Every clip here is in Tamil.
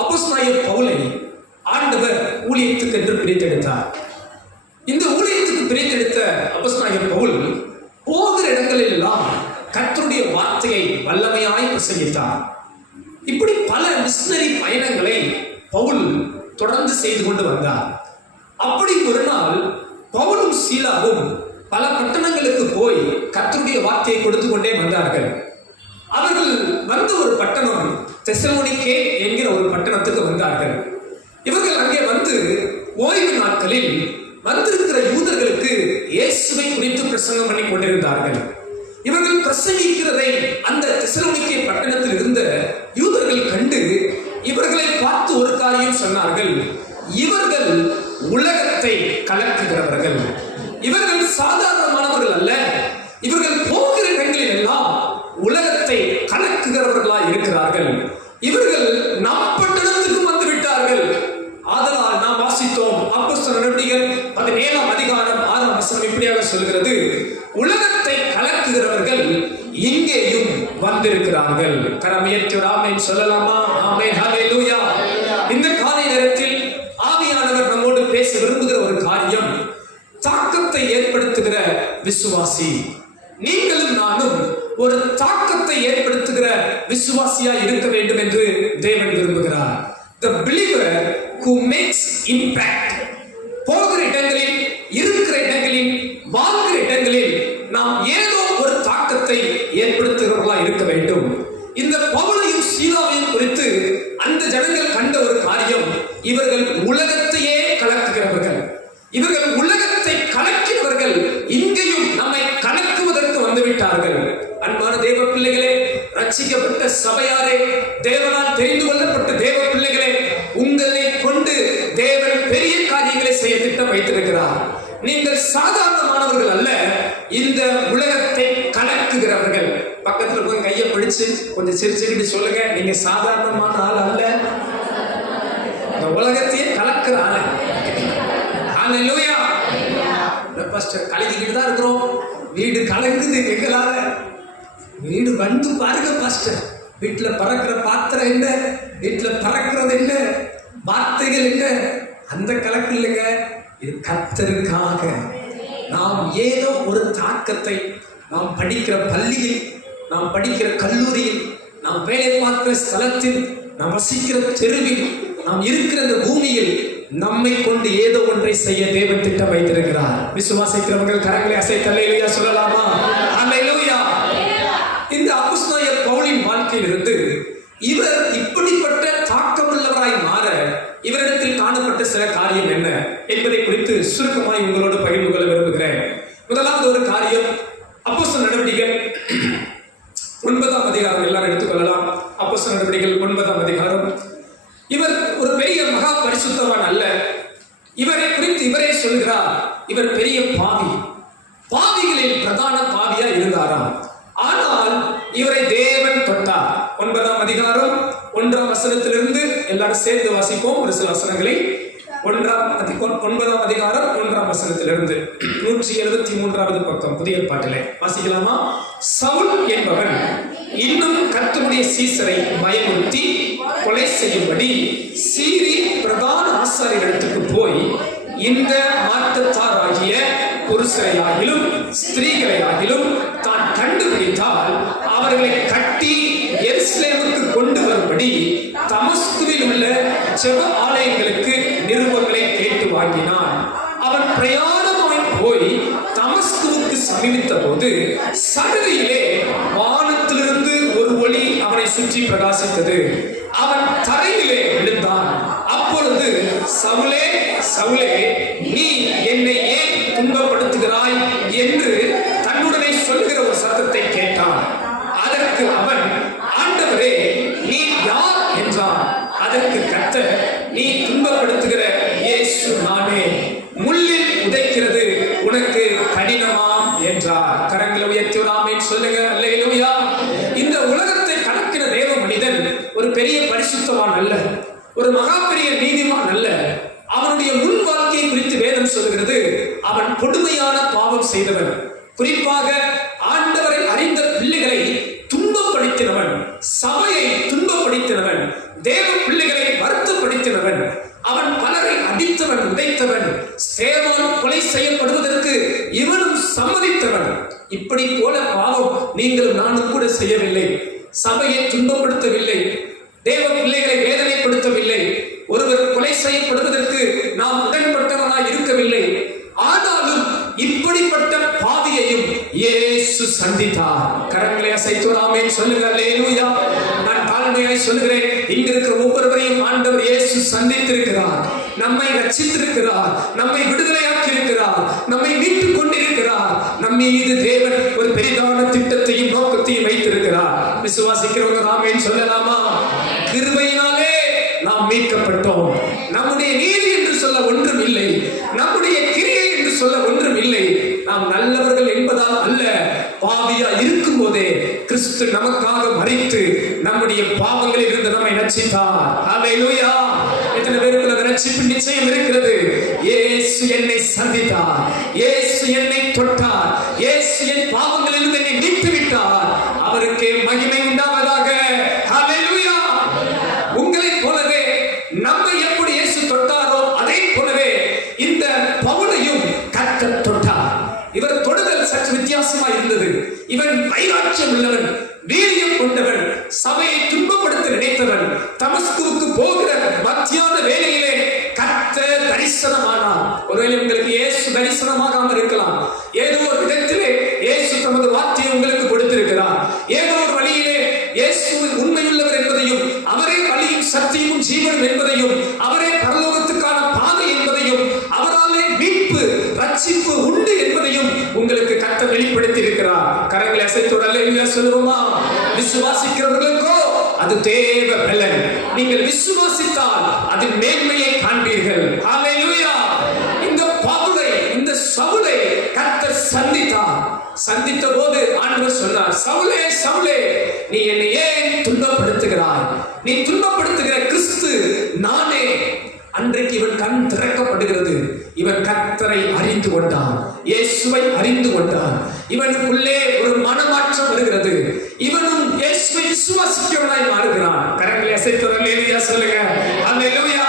அப்போஸ்தலனாகிய பவுலை ஆண்டவர் ஊழியத்துக்கு என்று பிரித்தெடுத்தார். இந்த ஊழியத்துக்கு பிரித்தெடுத்த அப்போஸ்தலனாகிய பவுல் போகிற இடங்களில் எல்லாம் கர்த்தருடைய வார்த்தையை வல்லமையாய் பிரசங்கித்தார். இப்படி பல மிஷனரி பயணங்களை பவுல் தொடர்ந்து செய்து கொண்டு வந்தார். அப்படி ஒரு நாள் பவுலும் சீலாவும் பல பட்டணங்களுக்கு போய் கர்த்தருடைய வார்த்தையை கொடுத்து கொண்டே வந்தார்கள். அவர்கள் வந்த ஒரு பட்டணம் தெசலோனிக்கே என்கிற ஒரு பட்டணத்துக்கு வந்தார்கள். இவர்கள் அங்கே வந்து ஓய்வு நாட்களில் வந்திருக்கிற யூதர்களுக்கு இயேசுவை குறித்து பிரசங்கம் பண்ணி கொண்டிருந்தார்கள். இவர்கள் பிரசங்கிக்கிறதை அந்த தெசலோனிக்கே பட்டணத்தில் இருந்த யூதர்கள் கண்டு இவர்களை பார்த்து ஒரு காரியம் சொன்னார்கள். இவர்கள் உலகத்தை கலக்குகிறவர்கள், இவர்கள் சாதாரணமானவர்கள் அல்ல, இவர்கள் போகிற இடங்களில் எல்லாம் உலகத்தை கலக்குகிறவர்களாய் இருக்கிறார்கள். இவர்கள் நம் பட்டணத்துக்கும் வந்து விட்டார்கள். ஆதலால் நாம் வாசித்தோம், அப்போஸ்தலர் நடவடிக்கைகள் 17ஆம் அதிகாரம் 6ஆம் வசனம் இப்படியாக சொல்கிறது, உலகத்தை கலக்குகிறவர்கள் இங்கேயும் வந்திருக்கிறார்கள். கரமுயர்த்தி ஆமென் சொல்லலாமா? ஆமென், ஹல்லேலூயா. இந்த காலை நேரத்தில் ஆவியானவர் நம்மோடு பேச விரும்புகிற ஒரு காரியம், தாக்கத்தை ஏற்படுத்துகிற விசுவாசி. நீங்களும் நானும் ஒரு தாக்கத்தை ஏற்படுத்துகிற விசுவாசியா இருக்க வேண்டும் என்று தேவன் விரும்புகிறார். The believer who makes impact. போகிற இடங்களில், இருக்கிற இடங்களில், வாழ்கிற இடங்களில் நாம் ஏதோ ஒரு தாக்கத்தை ஏற்படுத்துகிறவர்களா இருக்க வேண்டும். இந்த பவுலையும் சீலாவையும் குறித்து அந்த ஜனங்கள் கண்ட ஒரு காரியம், இவர்கள் உலகத்தையே கலக்குகிறவர்கள், இவர்கள் உலகத்தை கலக்கிறவர்கள் இங்கேயும் நம்மை கலக்குவதற்கு வந்துவிட்டார்கள். அன்பான தேவ பிள்ளைகளே, ரட்சிக்கப்பட்ட சபையாரே, தேவனால் தெரிந்து கொள்ளப்பட்ட தேவ பிள்ளைகளே, உங்களை கொண்டு தேவன் பெரிய காரியங்களை செய்ய திட்டம் வைத்திருக்கிறார். நீங்கள் சாதாரணமானவர்கள் அல்ல, இந்த உலகத்தை கலக்குகிறவர்கள். பக்கத்துல இருக்க கையை பிடிச்சு கொஞ்சம் சிரிச்சுக்கிட்டு சொல்லுங்க, நீங்க சாதாரணமான ஆள் அல்ல, இந்த உலகத்தையே கலக்குற ஆள். ஹல்லேலூயா. பாஸ்டர் கலக்கிக்கிட்டு தான் இருக்கிறோம், வீடு கலங்குது எங்களால. வீடு வந்து பாருங்க பாஸ்டர், வீட்டுல பறக்கிற பாத்திரம் என்ன, வீட்டுல பறக்கிறது என்ன, வார்த்தைகள் என்ன, அந்த கலக்கு இல்லைங்க. இது கர்த்தருக்காக நாம் ஏதோ ஒரு தாக்கத்தை, நாம் படிக்கிற பள்ளியில், நாம் படிக்கிற கல்லூரியில், நாம் வேலை பார்க்கிற ஸ்தலத்தில், நாம் வசிக்கிற தெருவில், நாம் இருக்கிற இந்த பூமியில் நம்மை கொண்டு ஏதோ ஒன்றை செய்ய தேவன் திட்டம் வைத்திருக்கிறார். விசுவாசிக்கிறவர்கள் கரங்களை அசைத்து அல்லேலூயா சொல்லலாமா? அல்லேலூயா. இந்த அப்போஸ்தலனாகிய பவுலின் வாழ்க்கையில் இருந்து இவர் இப்படிப்பட்ட தாக்கமுள்ளவராய் மாற இவரிடத்தில் காணப்பட்ட சில காரியம் என்ன என்பதை குறித்து சுருக்கமாய் உங்களோடு பகிர்ந்து கொள்ள விரும்புகிறேன். முதலாவது ஒரு காரியம், அப்போஸ்தலர் நடவடிக்கைகள் 9ஆம் அதிகாரம், எல்லாரும் எடுத்துக்கொள்ளலாம். அப்போஸ்தலர் நடவடிக்கைகள் 9ஆம் அதிகாரம். இவர் ஒரு பெரிய மகா பரிசுத்தவான் அல்ல. இவரை குறித்து இவரே சொல்கிறார், இவர் பெரிய பாவி, பாவிகளில் பிரதான பாவியா இருந்தாராம். ஆனால் இவரை தேவன் தொட்டார். 9ஆம் அதிகாரம் 1ஆம் வசனத்திலிருந்து எல்லாரும் சேர்ந்து வாசிப்போம் ஒரு சில வசனங்களை. 9ஆம் அதிகாரம் 1ஆம் வசனத்திலிருந்து 173வது பக்கம் புதிய ஏற்பாட்டிலே வாசிக்கலாமா? சவுல் என்பவன் இன்னும் கர்த்தருடைய சீசரை பயமுறுத்தி கொலை செய்யும்படி சீரி பிரதான ஆசாரியரிடத்துக்கு போய், இந்த மாற்றத்தாராகிய புருஷரையாகிலும் ஸ்திரீகளையாகிலும் தான் கண்டுபிடித்தால் அவர்களை கட்டி எருசலேமுக்கு கொண்டு வரும்படி தமஸ்குவில் உள்ள ஜெப ஆலயங்களுக்கு நிருபங்களை கேட்டு வாங்கினான். அவன் பிரயாணமாய் போய் தமஸ்குவுக்கு சமீபித்த போது சடுதியிலே வானத்திலிருந்து ஒரு ஒளி அவனை சுற்றி பிரகாசித்தது. அவன் தரையிலே விழுந்தான். அப்பொழுது, சவுலே சவுலே, நீ என்னை ஏன் துன்பப்படுத்துகிறாய் என்று தன்னுடனே சொல்கிற ஒரு சத்தத்தை கேட்டான். அதற்கு அவன், ஆண்டவரே, நீ யார் என்றான். அதற்கு கர்த்தர், நீ துன்பப்படுத்துகிற இயேசு நானே, முள்ளில் உதைக்கிறது உனக்கு கடினமாம் என்றார். கரங்களை உயர்த்தி ஆமென் சொல்லுங்க. அல்லேலூயா. இந்த உலகத்தை கலக்கிற தேவ மனிதன் ஒரு பெரிய பரிசுத்தவான் அல்ல, ஒரு மகா பெரிய நீதிமான் அல்ல. அவனுடைய முன் வாழ்க்கையை குறித்து வேதம் சொல்கிறது, அவன் கொடுமையான பாவம் செய்தவன். குறிப்பாக ஆண்டவரை அறிந்த பிள்ளைகளை துன்பப்படுத்தினவன், சபையை துன்பப்படுத்தினவன், தேவ பிள்ளைகளை பாடுபடுத்தினவன், அவன் பலரை அடித்தவன், உதைத்தவன், ஸ்தேவான் கொலை செய்யப்படுவதற்கு இவனும் சம்மதித்தவன். இப்படி போல பாவம் நீங்களும் நானும் கூட செய்யவில்லை. சபையை துன்பப்படுத்தவில்லை, தேவ பிள்ளைகளை வேதனைப்படுத்தவில்லை, ஒருவர் கொலை செய்யப்படுவதற்கு நாம் உடன்பட்டவனாய் இருக்கவில்லை. ஆனாலும் இப்படிப்பட்ட பாவியையும் இயேசு சந்தித்தார். கரங்களை அசைத்து ஆமென் சொல்லுங்க. அல்லேலூயா. நான் தாழ்மையாய் சொல்லுகிறேன், இங்க இருக்கிற ஒவ்வொருவரையும் ஆண்டவர் இயேசு சந்தித்திருக்கிறார். நம்மை ரட்சித்திருக்கிறார், நம்மை விடுதலையாக்கி இருக்கிறார், நம்மை மீட்டுக் கொண்டிருக்கிறார். நம் மீது தேவன் ஒரு பெரிதான திட்டத்தையும் நோக்கத்தையும் வைத்திருக்கிறார். விசுவாசிக்கிறவங்க ஆமென் சொல்லலாமா? கிருபையினாலே நாம் மீட்கப்பட்டோம். நம்முடைய நீதி என்று சொல்ல ஒன்றும் இல்லை, நம்முடைய கிரியை என்று சொல்ல ஒன்றும் இல்லை. நாம் நல்லவர்கள் என்பதால் அல்ல, பாவியா இருக்கும் போதே கிறிஸ்து நமக்காக மரித்து நம்முடைய பாவங்களில் இருந்து நம்மை ரட்சித்தார். ஹல்லேலூயா. எத்தனை பேருக்கு அந்த ரட்சிப்பு நிச்சயம் இருக்கிறது? இயேசு என்னை சந்தித்தார், இயேசு என்னை தொட்டார், இயேசு என் பாவங்களில் இருந்து என்னை மீட்டு விட்டார். அவருக்கே மகிமை உண்டாவதாக. ஹல்லேலூயா. உங்களை போலவே நம்மை எப்படி இயேசு தொட்டாரோ அதே போலவே இந்த பவுலையும் கர்த்தர் தொட்டார். இவர் தொடுதல் சற்று வித்தியாசமா இருந்தது. இவன் வைராக்கியம் உள்ளவன், வீரியம் கொண்டவன், சபையை துன்பப்படுத்த நினைத்தவன். தமஸ்குவுக்கு போகிற மத்தியான வேளையிலே கர்த்தர் தரிசனமானார். ஒருவேளை உங்களுக்கு இயேசு தரிசனமாகாமல் இருக்கலாம். ஏதோ ஒரு விதத்திலே இயேசு தமது வார்த்தையை உங்களுக்கு கொடுத்திருக்கிறார். ஏதோ ஒரு வழியிலே இயேசு உண்மையுள்ளவர் என்பதையும், அவரே வழியும் சத்தியமும் ஜீவனும் என்பதையும், அவரே பரலோகத்துக்கான பாதை என்பதையும், அவராலே மீட்பு ரட்சிப்பு உண்டு என்பதையும் உங்களுக்கு கர்த்தர் வெளிப்படுத்தி இருக்கிறார். கரங்களை அசைத்து அல்லேலூயா சொல்லுவோமா? விசுவாசிக்கிறவர்களுக்கோ அது தேவ பலன். நீங்கள் விசுவாசித்தால் அதின் மேன்மையை காண்பீர்கள். ஹல்லேலூயா. இந்த பவுலை, இந்த சவுலை கர்த்தர் சந்தித்தார். சந்தித்த போது ஆண்டவர் சொன்னார், சவுலே சவுலே, நீ என்னை ஏன் துன்பப்படுத்துகிறாய்? நீ துன்பப்படுத்துகிற கிறிஸ்து நானே. அன்றைக்கு இவன் கண் திறக்கப்படுகிறது. இவன் கர்த்தரை அறிந்து கொண்டான், இயேசுவை அறிந்து கொண்டான். இவனுக்குள்ளே ஒரு மனமாற்றம் வருகிறது. இவனும் இயேசுவை விசுவாசிக்கிறவனாய் மாறுகிறான். கரங்களை அசைத்து அல்லேலூயா சொல்லுங்க. அல்லேலூயா.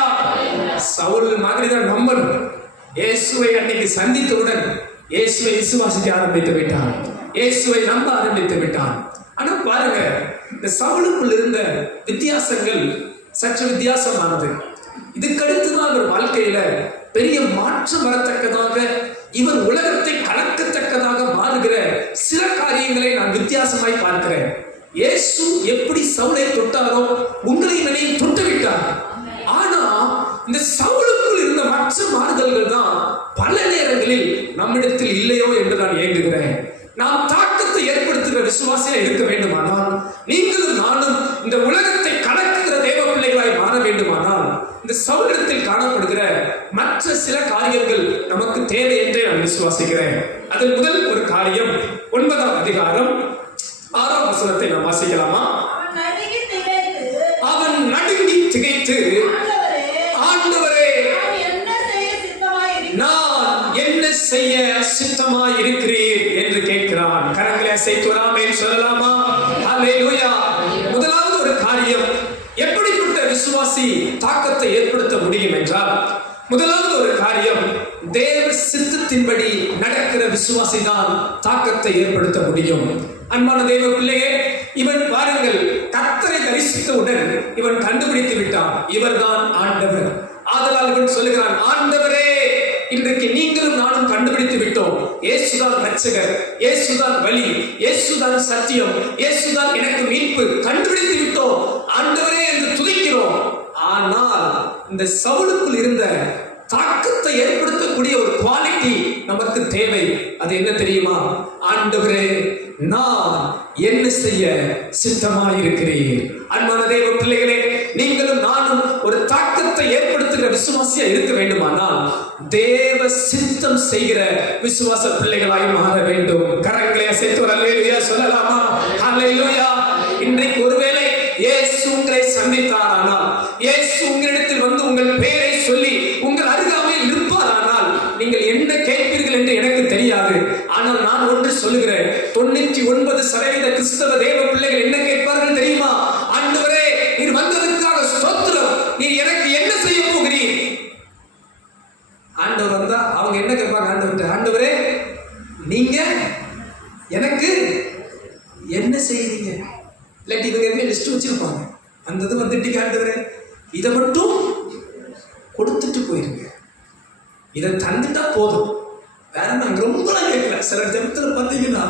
சவுல் மாதிரி தான் நம்மளும் இயேசுவை அன்னைக்கு சந்தித்தவுடன் இயேசுவை விசுவாசிக்க ஆரம்பித்து விட்டான், இயேசுவை நம்ப ஆரம்பித்து விட்டான். ஆனா பாருங்க, இந்த சவுலுக்குள் இருந்த வித்தியாசங்கள் சற்று வித்தியாசமானது. இதுக்கடுத்துதான் அவர் வாழ்க்கையில பெரிய மாற்றம் வரத்தக்கதாக, இவர் உலகத்தை கலக்கத்தக்கதாக மாறுகிற சில காரியங்களை நான் வித்தியாசமாய் பார்க்கிறேன். இயேசு எப்படி சவுலை தொட்டாரோ உங்களை என்னையும் தொட்டு விட்டார். ஆனா இந்த சவுலுக்குள் இருந்த மற்ற மாறுதல்கள் தான் பல நேரங்களில் நம்மிடத்தில் இல்லையோ என்று நான் ஏங்குகிறேன். நாம் தாக்கத்தை ஏற்படுத்துகிற விசுவாசியா இருக்க வேண்டுமானால், நீங்களும் நானும் இந்த உலகத்தை கலக்குகிற தேவ பிள்ளைகளாய் மாற வேண்டுமானால், இந்த சவுலிடத்தில் காணப்படுகிற மற்ற சில காரியங்கள் நமக்கு தேவை என்றே நான் விசுவாசிக்கிறேன். அதில் முதல் ஒரு காரியம் 9ஆம் அதிகாரம் 6ஆம் வசனத்தை நாம் வாசிக்கலாமா? அவன் நடுங்கி திகைத்து, ஆண்டவரே நான் என்ன செய்ய சித்தமாய் இருக்கிறீர் என்று கேட்கிறான். கரங்களை அசைத்து ஆமென் சொல்லலாமா? ஹல்லேலூயா. முதலாவது ஒரு காரியம், எப்படிப்பட்ட விசுவாசி தாக்கத்தை ஏற்படுத்த முடியும் என்றால், முதலாவது ஒரு காரியம், தேவ சித்தத்தின்படி நடக்கிற விசுவாசி தான் தாக்கத்தை ஏற்படுத்த முடியும். அன்பான தேவ பிள்ளையே, இவன் பாருங்கள், கர்த்தரை தரிசித்தவுடன் இவன் கண்டுபிடித்து விட்டான், இவர்தான் ஆண்டவர். ஆதலால் இவன் சொல்லுகிறான், ஆண்டவரே, இன்றைக்கு நீங்களும் நானும் கண்டுபிடித்து விட்டோம், இயேசுதான் ரட்சகர், இயேசுதான் வழி, இயேசுதான் சத்தியம், இயேசுதான் எனக்கு மீட்பு, கண்டுபிடித்து விட்டோம் ஆண்டவரே என்று துதிக்கிறோம். ஆனால் இந்த சவுலுக்குள் இருந்த தாக்கத்தை ஏற்படுத்தக்கூடிய ஒரு குவாலிட்டி நமக்கு தேவை. அது என்ன தெரியுமா? ஆண்டவரே, நான் என்ன செய்ய சித்தமாயிருக்கிறேன். அன்பான தேவ பிள்ளைகளே, நீங்களும் நானும் ஒரு தாக்கத்தை ஏற்படுத்துகிற விசுவாசியா இருக்க வேண்டுமானால் தேவ சித்தம் செய்கிற விசுவாச பிள்ளைகளாய் மாற வேண்டும். கரங்களை அசைத்து அல்லேலூயா சொல்லலாமா? அல்லேலூயா. இன்றைக்கு ஒருவேளை இயேசு உங்களை சந்தித்தாரானால், இயேசு உங்களிடத்தில் வந்து உங்கள் பெயரை சொல்லி உங்கள் அருகாமையில் இருப்பாரானால், நீங்கள் என்ன கேட்பீர்கள் என்று எனக்கு தெரியாது. ஆனால் நான் ஒன்று சொல்லுகிறேன், 99% கிறிஸ்தவ தேவ பிள்ளைகள் என்ன கேட்பார்கள் தெரியுமா? ஆண்டவரே, நீர் வந்ததற்காக ஸ்தோத்திரம், நீர் எனக்கு என்ன இதை மட்டும் கொடுத்துட்டு போயிருங்க. இதை தந்துட்டா போதும், வேற நாங்க ரொம்பலாம் கேட்கல. சில ஜெபத்துல பார்த்தீங்கன்னா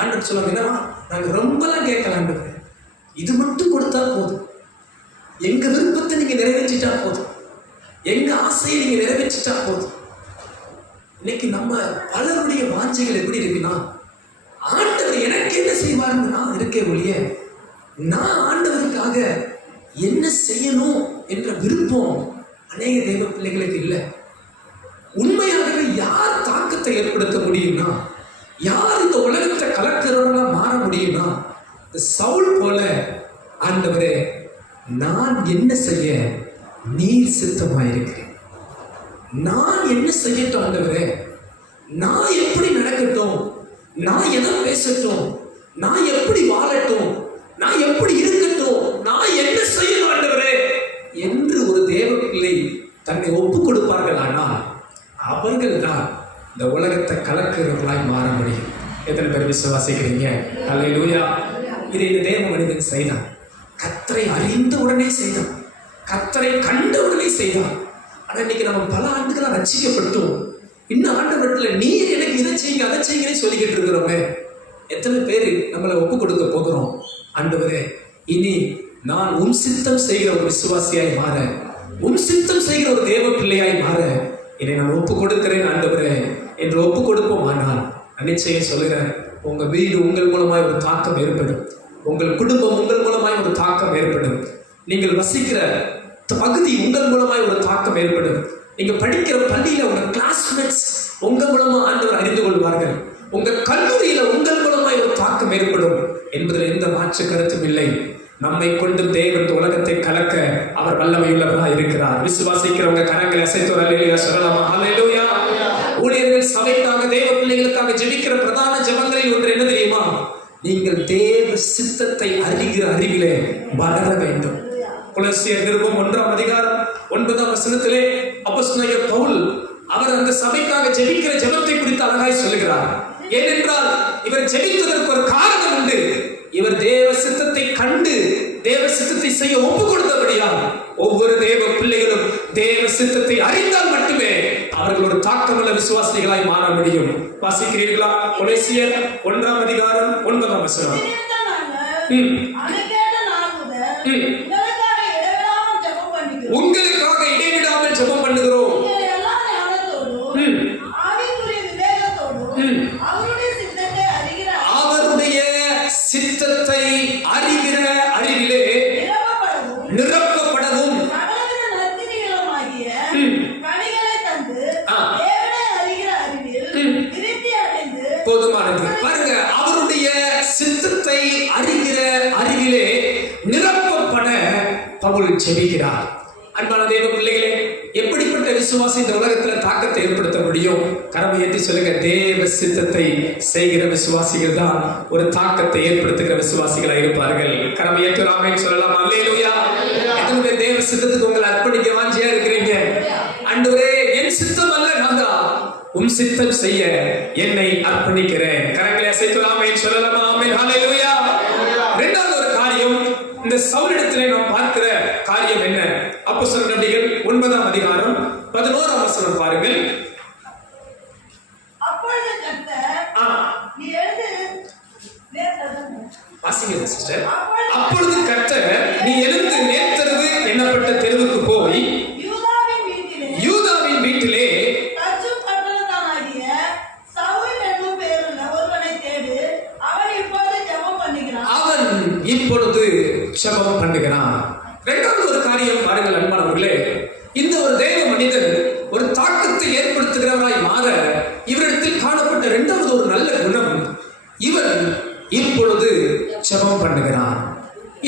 ஆண்டவர் சொல்லுவாங்க, என்னவா நாங்க ரொம்பலாம் கேட்கல ஆண்டவர், இது மட்டும் கொடுத்தா போதும், எங்க விருப்பத்தை நீங்க நிறைவேற்றிட்டா போதும், எங்க ஆசையை நீங்க நிறைவேற்றிட்டா போதும். இன்னைக்கு நம்ம பலருடைய வாஞ்சைகள் எப்படி இருக்குன்னா, ஆண்டவர் எனக்கு என்ன செய்வார்னு நான் இருக்கே ஒழிய நான் ஆண்டவருக்காக என்ன செய்யணும் என்ற விருப்பம் அநேக தெய்வ பிள்ளைகளுக்கு இல்லை. உண்மையாகவே யார் தாக்கத்தை ஏற்படுத்த முடியும்னா, யார் இந்த உலகத்தை கலக்கிறவர்களா மாற முடியும்னா, இந்த சவுல் போல ஆண்டவரே நான் என்ன செய்ய நீர் சித்தமாயிருக்கிறேன், நான் என்ன செய்யட்டும் ஆண்டவரே, நான் எப்படி நடக்கட்டும், நான் எதை பேசட்டும், நான் எப்படி வாழட்டும், நான் எப்படி இருக்கட்டும், நான் என்ன செய்யணும் ஆண்டவரே என்று ஒரு தேவ பிள்ளை தன்னை ஒப்புக் கொடுப்பார்கள். ஆனால் அவர்கள் தான் இந்த உலகத்தை கலக்கிறவர்களாய் மாற முடியும். எத்தனை பேர் விசுவாசிக்கிறீங்க? அல்லேலூயா. இதை இந்த தேவ மனிதன் செய்தான். கர்த்தரை அறிந்த உடனே செய்தான், கர்த்தரை கண்ட உடனே செய்தான். ஆனா இன்னைக்கு நம்ம பல ஆண்டுகளா ரட்சிக்கப்பட்டோம், இன்னும் ஆண்டவரத்துல நீர் எனக்கு இதை செய்யுங்க அதை செய்யுங்கன்னு சொல்லிக்கிட்டு இருக்கிறோமே. எத்தனை பேர் நம்மளை ஒப்பு கொடுக்க போகிறோம்? ஆண்டவரே இனி நான் உம் சித்தம் செய்கிற ஒரு விசுவாசியாய் மாற, உம் சித்தம் செய்கிற ஒரு தேவ பிள்ளையாய் மாற என்னை நான் ஒப்பு கொடுக்கிறேன் ஆண்டவரே என்று ஒப்பு கொடுப்போம். ஆனால் நிச்சயம் சொல்லுகிறேன், உங்க வீடு உங்கள் மூலமாய் ஒரு தாக்கம் ஏற்படும், உங்கள் குடும்பம் உங்கள் மூலமாய் ஒரு தாக்கம் ஏற்படும், நீங்கள் வசிக்கிற பகுதி உங்கள் மூலமாய் ஒரு தாக்கம் ஏற்படும், நீங்க படிக்கிற பள்ளியில உங்க கிளாஸ்மேட்ஸ் உங்க மூலமா ஆண்டவர் அறிந்து கொள்வார்கள், உங்க கல்லூரியில உங்கள் மூலமாய் ஒரு தாக்கம் ஏற்படும் என்பதில் எந்த மாற்று கருத்தும் இல்லை. நம்மை கொண்டு தேவன் உலகத்தை கலக்க அவர் வல்லமையுள்ளவராக இருக்கிறார். விசுவாசிக்கிறவங்க கரங்களை அசைத்து அல்லேலூயா சொல்லலாமா? அல்லேலூயா. ஊழியர்கள் சபைக்காக தேவ பிள்ளைகளுக்காக ஜெபிக்கிற பிரதான ஜெபங்களில் ஒன்று என்ன தெரியுமா? நீங்கள் தேவ சித்தத்தை அறிகிற அறிவிலே வளர வேண்டும். கொலோசியர் நிருபம் 1:9 அப்போஸ்தலனாகிய பவுல் அவர் அந்த சபைக்காக ஜெபிக்கிற ஜெபத்தை குறித்து அழகாய் சொல்லுகிறார். ஏனென்றால் இவர் ஜெபித்ததற்கு ஒரு காரணம் உண்டு. இவர் தேவ சித்தத்தை கண்டு தேவ சித்தத்தை செய்ய ஒப்பு கொடுத்தபடியால் ஒவ்வொரு தேவ பிள்ளைகளும் தேவ சித்தத்தை அறிந்தால் மட்டுமே அவர்கள் ஒரு தாக்கமுள்ள விசுவாசிகளாய் மாற முடியும். வாசிக்கிறீர்களா? கொலோசியர் 1:9. உங்களுக்காக இடைவிடாமல் ஜெபம் பண்ணுகிறோம். அவருடைய சித்தத்தை அறிகிற அறிவிலே நிரப்பப்படவும் போதுமானது. பாருங்க, அவருடைய சித்தத்தை அறிகிற அறிவிலே நிரப்பப்பட பவுல் ஜெபிக்கிறார். அன்பான தேவ பிள்ளைகளே, எப்படிப்பட்ட விசுவாசம் இந்த உலகத்துல தாக்கத்தை ஏற்படுத்த முடியும்? கரமை ஏற்றி சொல்லுங்க. தேவ சித்தத்தை செய்கிற விசுவாசிகள் தான் ஒரு தாக்கத்தை ஏற்படுத்துகிற விசுவாசிகளா இருப்பார்கள். கரமை ஏற்றுறாங்கன்னு சொல்லலாம். அல்லேலூயா. எத்தனை பேர் தேவ சித்தத்துக்கு உங்களை அர்ப்பணிக்க வாஞ்சியா இருக்கிறீங்க? ஆண்டவரே என் சித்தம் அல்ல, நான் தான் உம் சித்தம் செய்ய என்னை அர்ப்பணிக்கிறேன். கரங்களை அசைத்துலாமேன்னு சொல்லலாமா? ஆமென். ஹல்லேலூயா. இரண்டாவது ஒரு காரியம், இந்த சவுலிடத்திலே நாம் பார்க்கிற காரியம் என்ன? அப்போஸ்தலர் நடபடிகள் 9:11 பாருங்கள். அப்பொழுது கர்த்தர் நீ எழுந்து வாசிங்க சிஸ்டர். அப்பொழுது கர்த்தர் நீ எழுந்து நேர்த்தெருவு என்னப்பட்ட தெருவுக்கு போய் யூதாவின் வீட்டிலே தர்சூஸ் பட்டணத்தானாகிய சவுல் என்னும் பேருள்ள ஒருவனை தேடு, அவன் இப்பொழுது ஜெபம் பண்ணுகிறான். அவன் இப்பொழுது ஜெபம் பண்ணுகிறான். இரண்டாவது ஒரு காரியம் பாருங்கள் அன்பானவர்களே, இந்த ஒரு தேவ மனிதன் ஒரு தாக்கத்தை ஏற்படுத்துகிறவராய் மாற இவரிடத்தில் காணப்பட்ட இரண்டாவது ஒரு நல்ல குணம், இவன் இப்பொழுது ஜெபம் பண்ணுகிறான்.